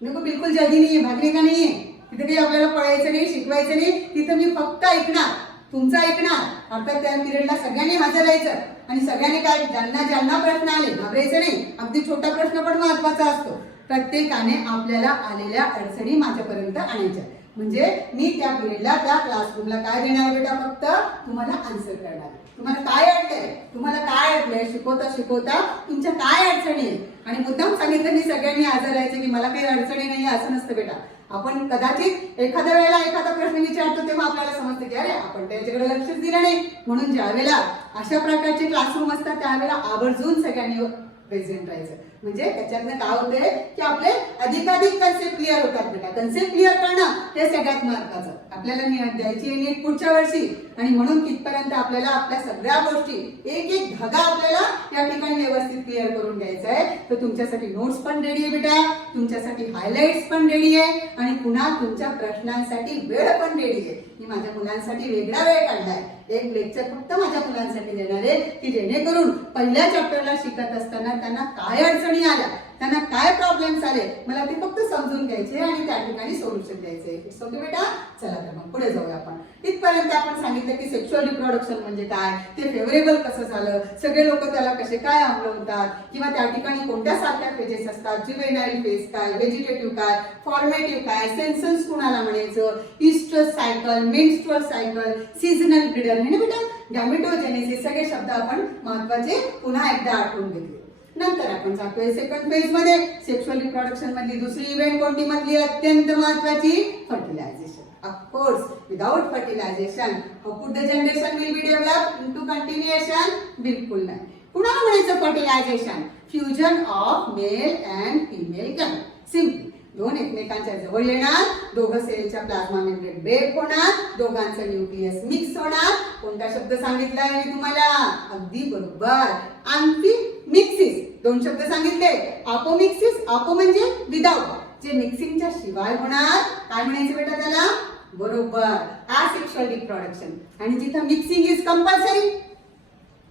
नको बिलकुल जल्दी नाहीये, भागणे का नाहीये. तिथे काही आपल्याला पळायचं नाही, शिकवायचं नाही. तिथं मी फक्त ऐकणार, तुमचं ऐकणार. अर्थात त्या पिरियडला सगळ्यांनी हजर राहायचं आणि सगळ्यांनी काय, ज्यांना प्रश्न आले घाबरायचं नाही. अगदी छोटा प्रश्न पण महत्वाचा असतो. प्रत्येकाने आपल्याला आलेल्या अडचणी माझ्यापर्यंत आणायच्या, म्हणजे मी त्या पिरियडला त्या क्लासरूमला काय देणार बेटा, फक्त तुम्हाला आन्सर करणार. तुम्हाला काय अडलंय, तुम्हाला काय अडलंय, शिकवता तुमच्या काय अडचणी आहेत. आणि मुद्दाम सांगितलं मी सगळ्यांनी हजर राहायचं की मला काही अडचणी नाही, असं नसतं बेटा. आपण कदाचित एखाद्या वेळेला एखादा प्रश्न विचारतो तेव्हा आपल्याला समजते की अरे आपण त्याच्याकडे लक्षच दिलं नाही. म्हणून ज्या वेळेला अशा प्रकारचे क्लासरूम असतात त्यावेळेला आवर्जून सगळ्यांनी प्रेझेंट राहायचं. म्हणजे त्याच्यातनं काय होते की आपले अधिकाधिक कन्सेप्ट क्लिअर होतात बेटा. कन्सेप्ट क्लिअर करणं हे सगळ्यात महत्वाचं. आपल्याला द्यायची आहे नीट पुढच्या वर्षी आणि म्हणून तिथपर्यंत आपल्याला आपल्या सगळ्या गोष्टी एक एक धागा आपल्याला या ठिकाणी व्यवस्थित क्लिअर करून घ्यायचा आहे. तर तुमच्यासाठी नोट्स पण रेडी आहे बेटा, तुमच्यासाठी हायलाइट्स पण रेडी आहे आणि पुन्हा तुमच्या प्रश्नांसाठी वेळ पण रेडी आहे. मी माझ्या मुलांसाठी वेगळा वेळ काढलाय. एक लेक्चर फक्त माझ्या मुलांसाठी देणार आहे की जेणेकरून पहिल्या चॅप्टरला शिकत असताना त्यांना काय अडचणी आल्या, त्यांना काय प्रॉब्लेम्स आले, मला ते फक्त समजून घ्यायचे आणि त्या ठिकाणी सोल्युशन द्यायचे. इट्स ओके बेटा. चला तर मग पुढे जाऊया आपण. इथपर्यंत आपण सांगितलं की सेक्शुअल रिप्रोडक्शन म्हणजे काय, ते फेवरेबल कसं झालं, सगळे लोक त्याला कसे काय अवलंबतात किंवा त्या ठिकाणी कोणत्या सारख्या फेजेस असतात, ज्युवेनाइल फेज काय, व्हेजिटेटिव्ह काय, फॉर्मेटिव्ह काय, सेन्सन्स कुणाला म्हणायचं, इस्ट्रस cycle, menstrual cycle, seasonal breeder हे ना बेटा, गॅमेटोजेनेसिस, सगळे शब्द आपण महत्वाचे पुन्हा एकदा आठवून घेतले. नंतर आपण जातोय सेकंड फेज मध्ये. सेक्शुअल रिप्रोडक्शन मधली दुसरी इव्हेंट कोणती मधली अत्यंत महत्वाची, fertilisation. Of course without fertilisation how could the generation will be develop into continuation? बिलकुल नाही. कुणाला म्हणायचं fertilisation? Fusion of male and female gamete. Simply दोन एकमेकांच्या जवळ येणार, दोघं सेलच्या प्लाझ्मा मेम्ब्रेन ब्रेक होणार, दोघांचं न्यूक्लियस मिक्स होणार. कोणता शब्द सांगितलाय मी तुम्हाला? अगदी बरोबर, अँफिमिक्सिस. दोन शब्द सांगितले, अपोमिक्सिस. अपो म्हणजे विदाउट, जे मिक्सिंगच्या शिवाय होणार. काय म्हणायचं बेटा त्याला? बरोबर, असेक्शुअल रिप्रोडक्शन. आणि जिथं मिक्सिंग इज कंपल्सरी,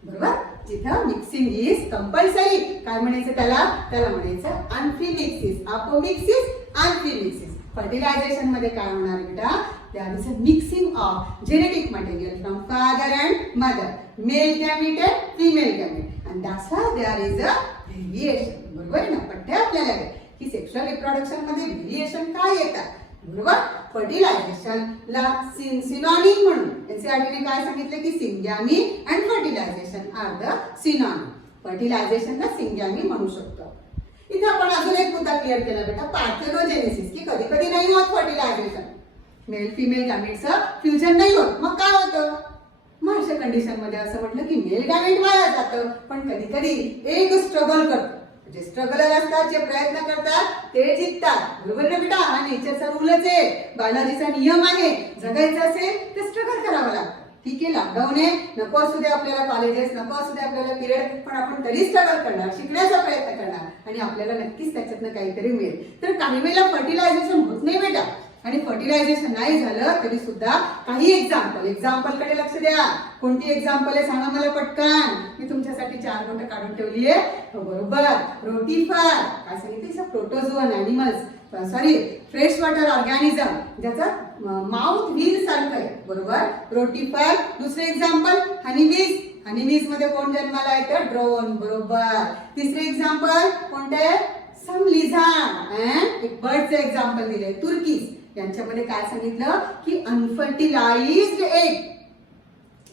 बरोबर, जिथं मिक्सिंग इज कंपल्सरी काय म्हणायचं त्याला? त्याला म्हणायचं अनफिमिक्सिस. अपोमिक्सिस, अनफिमिक्सिस. फर्टिलायझेशन मध्ये काय होणार बेटा? There is a mixing of genetic material from father and mother, male gamete and female gamete, and that's why there is a variation. बरोबर आहे ना? पट्टे आपल्याला की सेक्शुअल रिप्रोडक्शन मध्ये व्हेरिएशन काय येतात. बरोबर. फर्टिलायझेशन ला सिनॉनिम म्हणून एनसीईआरटीने काय सांगितलं की syngamy and fertilization are the synonym. फर्टिलायझेशनला सिंग्यामी म्हणू शकतो. इथे आपण अजून एक मुद्दा क्लिअर केला बेटा, पार्थेनोजेनेसिस, की कधी कधी नाही होत फर्टिलायझेशन, मेल फिमेल गॅमेटचं फ्युजन नाही होत. मग काय होतं? मग अशा कंडिशन मध्ये असं म्हटलं की मेल गॅमेट वाया जातं, पण कधी कधी एक स्ट्रगल करतो. जे स्ट्रगलर असतात, जे प्रयत्न करतात ते जिंकतात. बरोबर ना बेटा? हा नेचरचा रूलच आहे, बायोलॉजीचा नियम आहे. जगायचं असेल तर स्ट्रगल करावं लागतं. ठीक आहे, लॉकडाऊन आहे, नको असू दे आपल्याला कॉलेजेस, नको असू दे आपल्याला पिरियड, पण आपण तरी स्ट्रगल करणार, शिकण्याचा प्रयत्न करणार आणि आपल्याला नक्कीच त्याच्यातनं काहीतरी मिळेल. तर काही वेळेला फर्टिलायझेशन होत नाही बेटा, आणि फर्टिलायझेशन नाही झालं तरी सुद्धा काही एक्झाम्पल कडे लक्ष द्या. कोणती एक्झाम्पल आहे सांगा मला पटकन. मी तुमच्यासाठी 4 बोटं काढून ठेवली आहे. हो बरोबर, रोटिफर. काय सांगितलं? Protozoan animals, sorry fresh water organism ज्याचं माउथ व्हील सारखं आहे. बरोबर, रोटिफर. दुसरे एक्झाम्पल हनीबीज. हनीबीज मध्ये कोण जन्माला येतं? ड्रोन. बरोबर. तिसरे एक्झाम्पल कोणते? Some lizard. एक बर्डचं एक्झाम्पल दिलंय, तुर्कीज. यांच्यामध्ये काय सांगितलं की unfertilized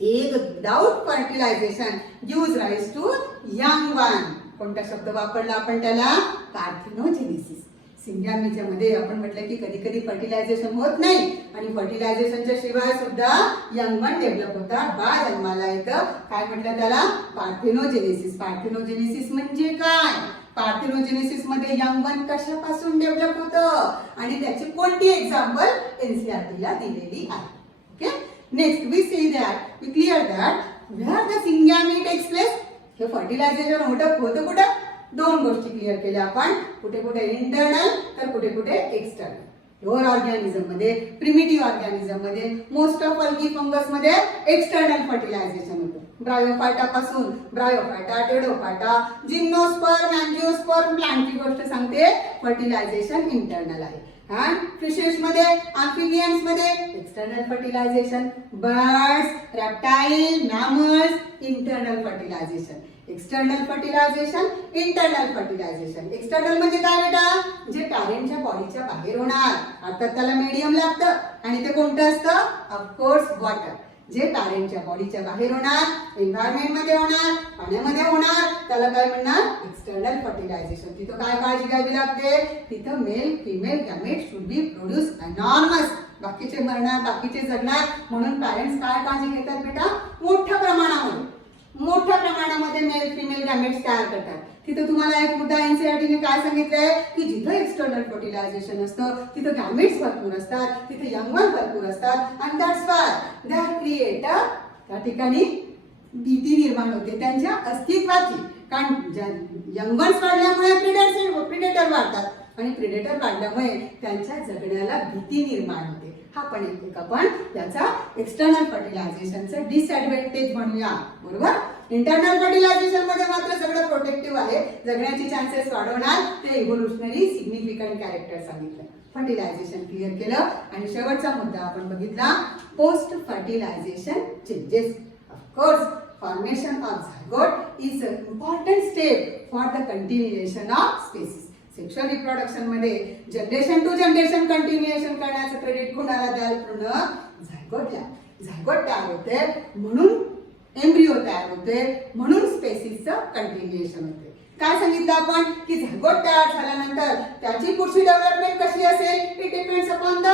egg without fertilisation gives rise to young one. कोणता शब्द वापरला आपण त्याला? पार्थेनोजेनेसिस. सिंग्यामीच्या मध्ये आपण म्हटलं की कधी कधी फर्टिलायझेशन होत नाही आणि फर्टिलायझेशनच्या शिवाय सुद्धा यंग वन डेव्हलप होतात, बाळ जन्माला येतं. काय म्हटलं त्याला? पार्थेनोजेनेसिस. पार्थेनोजेनेसिस म्हणजे काय? पार्थेनोजेनेसिस मध्ये यंग वन कशापासून डेव्हलप होतं आणि त्याची कोणती एक्झाम्पल एनसीईआरटीला दिलेली आहे. Okay, next we see that, we clear that where the syngamy takes place. हे फर्टिलायझेशन होतं कुठं? दोन गोष्टी क्लिअर केल्या आपण, कुठे इंटरनल तर कुठे एक्सटर्नल. प्युअर ऑर्गॅनिझम मध्ये, प्रिमिटिव्ह ऑर्गॅनिझम मध्ये, मोस्ट ऑफ अल्गी फंगस मध्ये एक्सटर्नल फर्टिलायझेशन होतं. ब्रायोफायटा पासून ब्रायोफायटा, टेडोफायटा, जिम्नोस्पर्म, अँजिओस्पर्म प्लांटची गोष्ट सांगते, फर्टिलायझेशन इंटरनल आहे. आणि फिशेस मध्ये, अँफिबियन्स मध्ये external fertilisation. Birds, reptile, mammals internal fertilisation. External fertilisation, internal fertilisation. External म्हणजे काय बेटा? जे पॅरेंटच्या बॉडीच्या बाहेर होणार, अर्थात त्याला मीडियम लागतं आणि ते कोणतं असतं? Of course water. जे पॅरेंटच्या बॉडीच्या बाहेर होणार, एन्व्हायरमेंट मध्ये होणार, पाण्यामध्ये होणार, त्याला काय म्हणणार? External fertilisation. तिथं काय काळजी घ्यावी लागते? तिथं male female gamete should be produce enormous. बाकीचे मरणार, बाकीचे जगणार, म्हणून पॅरेंट्स काय काळजी घेतात बेटा? मोठ्या प्रमाणामध्ये मेल फिमेल गॅमेट्स तयार करतात. तिथे तुम्हाला एक मुद्दा एनसीईआरटीने काय सांगितलंय की जिथं एक्सटर्नल फर्टिलायझेशन असतं तिथं गॅमेट्स भरपूर असतात, तिथे यंग वन भरपूर असतात आणि दॅट्स व्हाय दॅट क्रिएट त्या ठिकाणी भीती निर्माण होते त्यांच्या अस्तित्वाची. कारण यंग वन्स वाढल्यामुळे प्रिडेटर वाढतात आणि प्रिडेटर वाढल्यामुळे त्यांच्या जगण्याला भीती निर्माण होते. हा पण एक आपण याचा एक्सटर्नल फर्टिलायझेशनचं डिसएडव्हान्टेज म्हणूया. बरोबर. इंटरनल फर्टिलायझेशन मध्ये मात्र सगळं प्रोटेक्टिव्ह आहे, जगण्याची चान्सेस वाढवणार, ते इव्होल्युशनरी सिग्निफिकंट कॅरेक्टर सांगितलं. फर्टिलायझेशन क्लिअर केलं आणि शेवटचा मुद्दा आपण बघितला post fertilisation changes. Of course formation of zygote is a important step for the continuation of species. Sexual reproduction मध्ये जनरेशन टू जनरेशन कंटिन्युएशन करण्याचं क्रेडिट कोणाला द्याल? पूर्ण झायगोटला. झायगोट तयार होते म्हणून एम्ब्रिओ तयार होते म्हणून स्पेसिसचं कंटिन्युएशन होते. काय सांगितलं आपण की झायगोट तयार झाल्यानंतर त्याची पुढची डेव्हलपमेंट कशी असेल? It depends upon the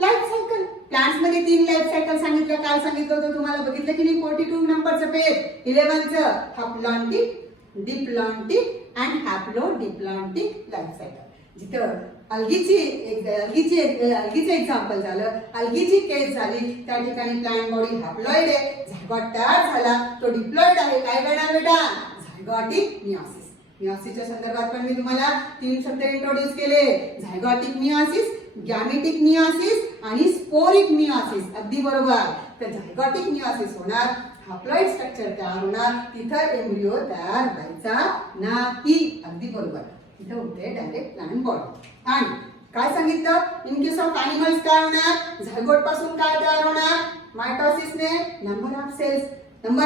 life cycle. Plants मध्ये 3 लाईफ सायकल सांगितलं. काय सांगितलं होतं तुम्हाला? बघितलं की नाही 42 नंबरचं पेज 11चं haplontic, diplontic and haplodiplontic life cycle. जिथं अल्गीचं एक्झाम्पल झालं, अल्गीची केस झाली, त्या ठिकाणी प्लांट बॉडी हॅप्लॉइड आहे, झायगॉट तयार झाला, तो डिप्लॉइड आहे. काय करणार बेटा? झायगॉटिक मियोसिस. मियोसिसच्या संदर्भात पण मी तुम्हाला 3 शब्द इंट्रोड्यूस केले. झायगॉटिक मियोसिस, गॅमेटिक मियोसिस आणि स्पोरिक मियोसिस. अगदी बरोबर. तर झायगॉटिक मियोसिस होणार, हॅप्लॉइड स्ट्रक्चर तयार होणार, तिथं एम्ब्रिओ तयार व्हायचा नाही. अगदी बरोबर. तिथं होते डायरेक्ट प्लांट बॉडी. आणि काय सांगितलं? इन केस ऑफ एनिमल्स काय होणार? झायगोट पासून काय तयार होणार? मायटोसिसने नंबर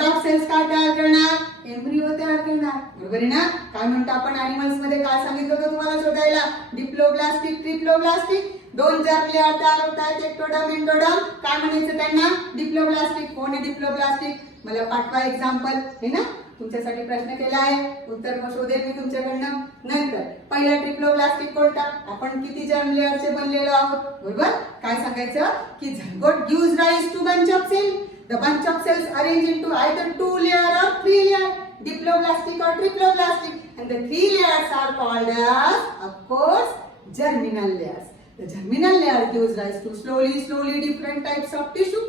ऑफ सेल्स काय तयार करणार? एम्ब्रिओ तयार करणार. बरोबर आहे ना? काय म्हणतो आपण एनिमल्स मध्ये? काय सांगितलं होतं तुम्हाला शोधायला? Diploblastic, triploblastic. 2 जर्म लेयर तयार होतात, एक्टोडर्म, एंडोडर्म. काय म्हणायचं त्यांना? डिप्लोब्लास्टिक. कोण आहे डिप्लोब्लास्टिक? मला पाठवा एक्झाम्पल. हे ना, तुमच्यासाठी प्रश्न केला आहे, उत्तर शोधेल मी तुमच्याकडनं नंतर. पहिला ट्रिप्लोब्लास्टिक कोणता? आपण किती जर्म लेयरचे बनलेलो आहोत? बरोबर. काय सांगायचं की zygote gives rise to bunch of cell. The bunch of cells arranged into either 2 layer or 3 layer, diploblastic or triploblastic, and the 3 layers are called as, of course, germinal layers. The germinal layer gives rise to slowly different types of tissue.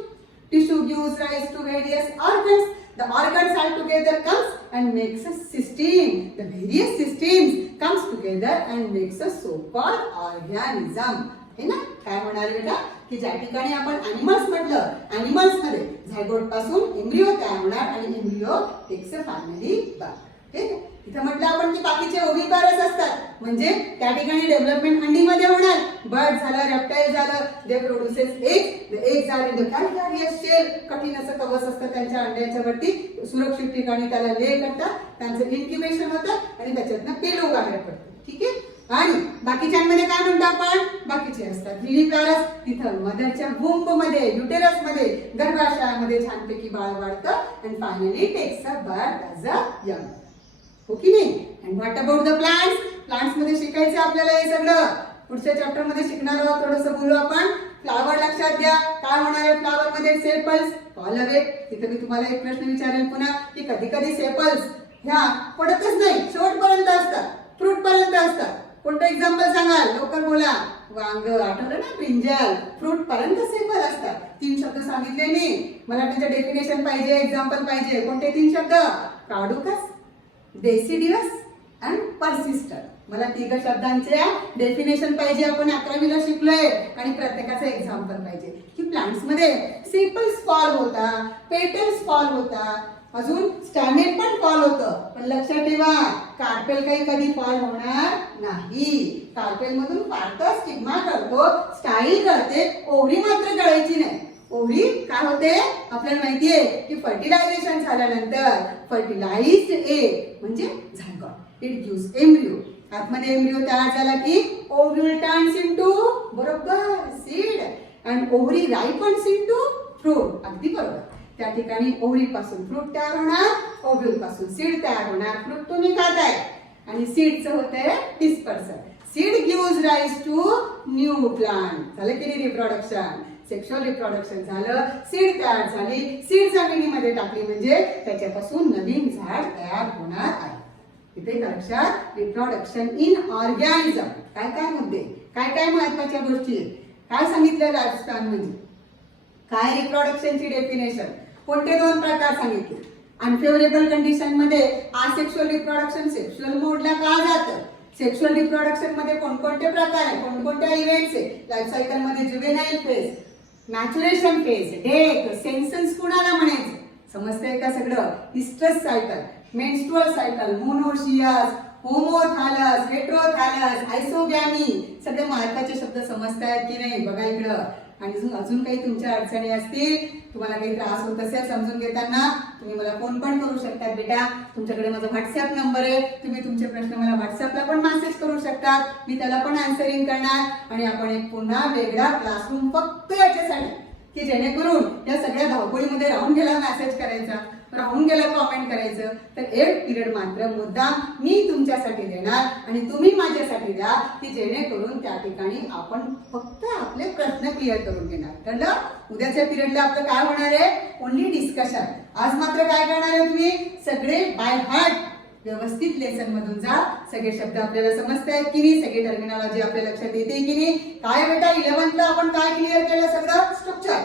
Tissue gives rise to various organs. The organs all together comes and makes a system. The various systems comes together and makes a so-called organism. है ना? काय होणार बेटा की ज्या ठिकाणी आपण animals म्हटलं, एनिमल्स मध्ये झायगोट पासून एम्ब्रिओ तयार होणार आणि embryo takes a finally birth. ठीक आहे. इथं म्हटलं आपण की बाकीचे ओव्हिपायरस असतात, म्हणजे त्या ठिकाणी डेव्हलपमेंट अंडीमध्ये होणार. बर्ड झालं, रेप्टाइल झालं, they produces egg. The eggs are in the calcareous shell. कठीण असं कवच असतं त्यांच्या अंड्याच्या वरती. सुरक्षित ठिकाणी त्याला ले करतात, त्यांचं इन्क्युबेशन होतं आणि त्याच्यातनं पेलो बाहेर पडतो. ठीक आहे. आणि बाकीच्यांमध्ये काय म्हणतो आपण? बाकीचे असतात विव्हिपॅरस. तिथं मदरच्या वूम्ब मध्ये, युटेरस मध्ये, गर्भाशयामध्ये छानपैकी बाळ वाढतं आणि finally takes a birth as a young. हो की नाही? And what about the plants? Plants मध्ये शिकायचं आपल्याला हे सगळं. पुढच्या चॅप्टर मध्ये शिकणार आहोत. थोडंसं बोलू आपण. फ्लावर लक्षात घ्या. काय होणार आहे फ्लावर मध्ये? सेपल्स. कॉल हवे. तिथे मी तुम्हाला एक प्रश्न विचारेल पुन्हा की कधी कधी सेपल्स ह्या पडतच नाही, शेवटपर्यंत असतात, फ्रूट पर्यंत असतात. कोणतं एक्झाम्पल सांगा? लवकर बोला. वांग आठवलं ना? ब्रिंजल. फ्रूट पर्यंत सेपल असतात. 3 शब्द सांगितले मी. मला त्याचं डेफिनेशन पाहिजे, एक्झाम्पल पाहिजे. कोणते 3 शब्द? काडुकस, डेसिडियस अँड पर्सिस्टर. मला 3 शब्दांचे डेफिनेशन पाहिजे. आपण 11वीला शिकलोय आणि प्रत्येकाचं एक्झाम्पल पाहिजे की प्लांट्स मध्ये सेपल्स फॉल होतात, पेटल्स फॉल होतात, अजून स्टॅमेट पण फॉल होतं. पण लक्षात ठेवा कार्पेल काही कधी फॉल होणार नाही. कार्पेल मधून फारतर स्टिग्मा करतो, स्टाईल करते, ओव्हरी मात्र गळायची नाही. ओव्हरी काय होते आपल्याला माहितीये की फर्टिलायझेशन झाल्यानंतर फर्टिलाइज्ड एग म्हणजे झायगॉट, इट गिव्स एम्ब्रिओ. आतमध्ये एम्ब्रिओ तयार झाला की ओव्ह्यूल टर्न्स इनटू बरोबर seed and ovary ripens into fruit. अगदी बरोबर. त्या ठिकाणी ओव्हरी पासून फ्रूट तयार होणार, ओव्ह्यूल पासून सीड तयार होणार. फ्रूट तुम्ही खाताय आणि सीडचं होतंय dispersion. Seed gives rise to new plant. झालं की नाही रिप्रोडक्शन? सेक्शुअल रिप्रोडक्शन झालं, सीड तयार झाली, सीड जमिनीमध्ये टाकली म्हणजे त्याच्यापासून नवीन झाड तयार होणार आहे. इथे लक्षात रिप्रोडक्शन इन ऑर्गॅनिझम काय काय मुद्दे, काय काय महत्वाच्या गोष्टी आहेत, काय सांगितलं लाईफस्पॅन म्हणजे काय, रिप्रोडक्शनची डेफिनेशन, कोणते 2 प्रकार सांगितले, अनफेवरेबल कंडिशन मध्ये असेक्शुअल रिप्रोडक्शन सेक्शुअल मोडला का जातं, सेक्शुअल रिप्रोडक्शन मध्ये कोणकोणते प्रकार आहे, कोणकोणत्या इव्हेंट्स आहे, लाईफ सायकल मध्ये juvenile phase, maturation phase, death, senescence कुणाला म्हणायचं, समजतंय का सगळं, oestrus cycle, menstrual cycle, monoecious, homothallus, heterothallus, isogamy, सगळे महत्वाचे शब्द समजतायत की नाही बघा इकडं. आणि अजून काही तुमच्या अडचणी असतील, तुम्हाला काही त्रास होत असेल समजून घेताना, तुम्ही मला फोन पण करू शकता बेटा. तुमच्याकडे माझा व्हॉट्सअप नंबर आहे, तुम्ही तुमचे प्रश्न मला व्हॉट्सअपला पण मेसेज करू शकतात, मी त्याला पण आन्सरिंग करणार. आणि आपण एक पुन्हा वेगळा क्लासरूम फक्त याच्यासाठी की जेणेकरून या सगळ्या धावपळीमध्ये राहून गेला मेसेज करायचा, राहून गेला कॉमेंट करायचं, तर एक पिरियड मात्र मुद्दाम मी तुमच्यासाठी देणार आणि तुम्ही माझ्यासाठी द्या की जेणेकरून त्या ठिकाणी आपण फक्त आपले प्रश्न क्लिअर करून घेणार. ठरलं? उद्याच्या पिरियडला आपलं काय होणार आहे, ओनली डिस्कशन. आज मात्र काय करणार आहे तुम्ही सगळे बाय हार्ट व्यवस्थित लेसन मधून जा, सगळे शब्द आपल्याला समजतायत की नाही, सगळे टर्मिनॉलॉजी आपल्या लक्षात येते की नाही. काय बेटा 11th आपण काय क्लिअर केलं, सगळं स्ट्रक्चर.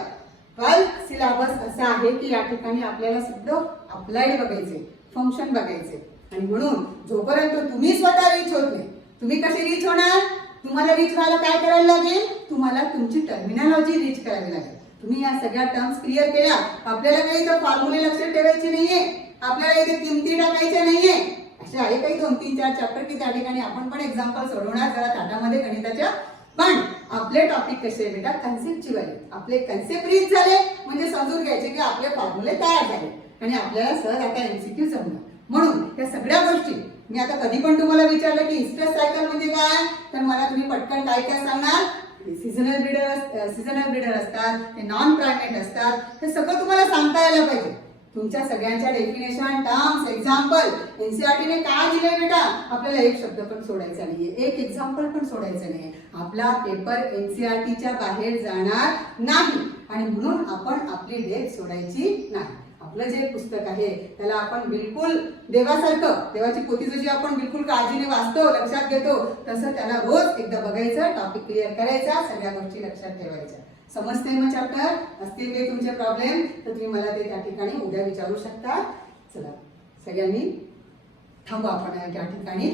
काल सिलेबस असा आहे की या ठिकाणी आपल्याला सगळं अप्लाइड बघायचे, फंक्शन बघायचे. आणि म्हणून जोपर्यंत तुम्ही स्वतः रीच होत नाही, तुम्ही कसे रीच होणार, तुम्हाला रीच व्हायला काय करायला लागेल, तुम्हाला तुमची टर्मिनॉलॉजी रीच करावी लागेल. तुम्ही या सगळ्या टर्म्स क्लिअर केल्या, आपल्याला काही इथं फॉर्म्युले लक्षात ठेवायचे नाहीये, आपल्याला इथे किमती टाकायच्या नाहीये. असे आहे काही 2, 3, 4 चॅप्टर की त्या ठिकाणी आपण पण एक्झाम्पल सोडवणार जरा ताटामध्ये गणिताच्या. पण आपले टॉपिक कसे आहे बेटा, कन्सेप्च्युअल. आपले कन्सेप्ट रीच झाले म्हणजे समजून घ्यायचे की आपले फॉर्म्युले तयार झाले आणि आपल्याला सहज आता एमसीक्यू जमणार. म्हणून या सगळ्या गोष्टी मी आता कधी पण तुम्हाला विचारलं की हिस्ट्रस सायकल म्हणजे काय, तर मला तुम्ही पटकन काय काय सांगणार, सीझनल ब्रीडर असतात, ते नॉन प्रायमेट असतात, हे सगळं तुम्हाला सांगता यायला पाहिजे. तुमच्या सगळ्यांच्या डेफिनेशन, टर्म्स, एक्झाम्पल एनसीईआरटीने काय दिलंय बेटा, आपल्याला एक शब्द पण सोडायचा नाहीये, एक एक्झाम्पल पण सोडायचं नाहीये. आपला पेपर एनसीईआरटीच्या बाहेर जाणार नाही आणि म्हणून आपण आपली डेट सोडायची नाही. आपलं जे पुस्तक आहे त्याला आपण बिलकुल देवासारखं, देवाची पोथी जशी आपण बिलकुल काळजीने वाचतो, लक्षात घेतो, तसं त्याला रोज एकदा बघायचं, टॉपिक क्लिअर करायचा, सगळ्या गोष्टी लक्षात ठेवायच्या. समजते मग चॅप्टर? असतील काही तुमचे प्रॉब्लेम तर तुम्ही मला ते त्या ठिकाणी उद्या विचारू शकता. चला सगळ्यांनी थांबू आपण त्या ठिकाणी.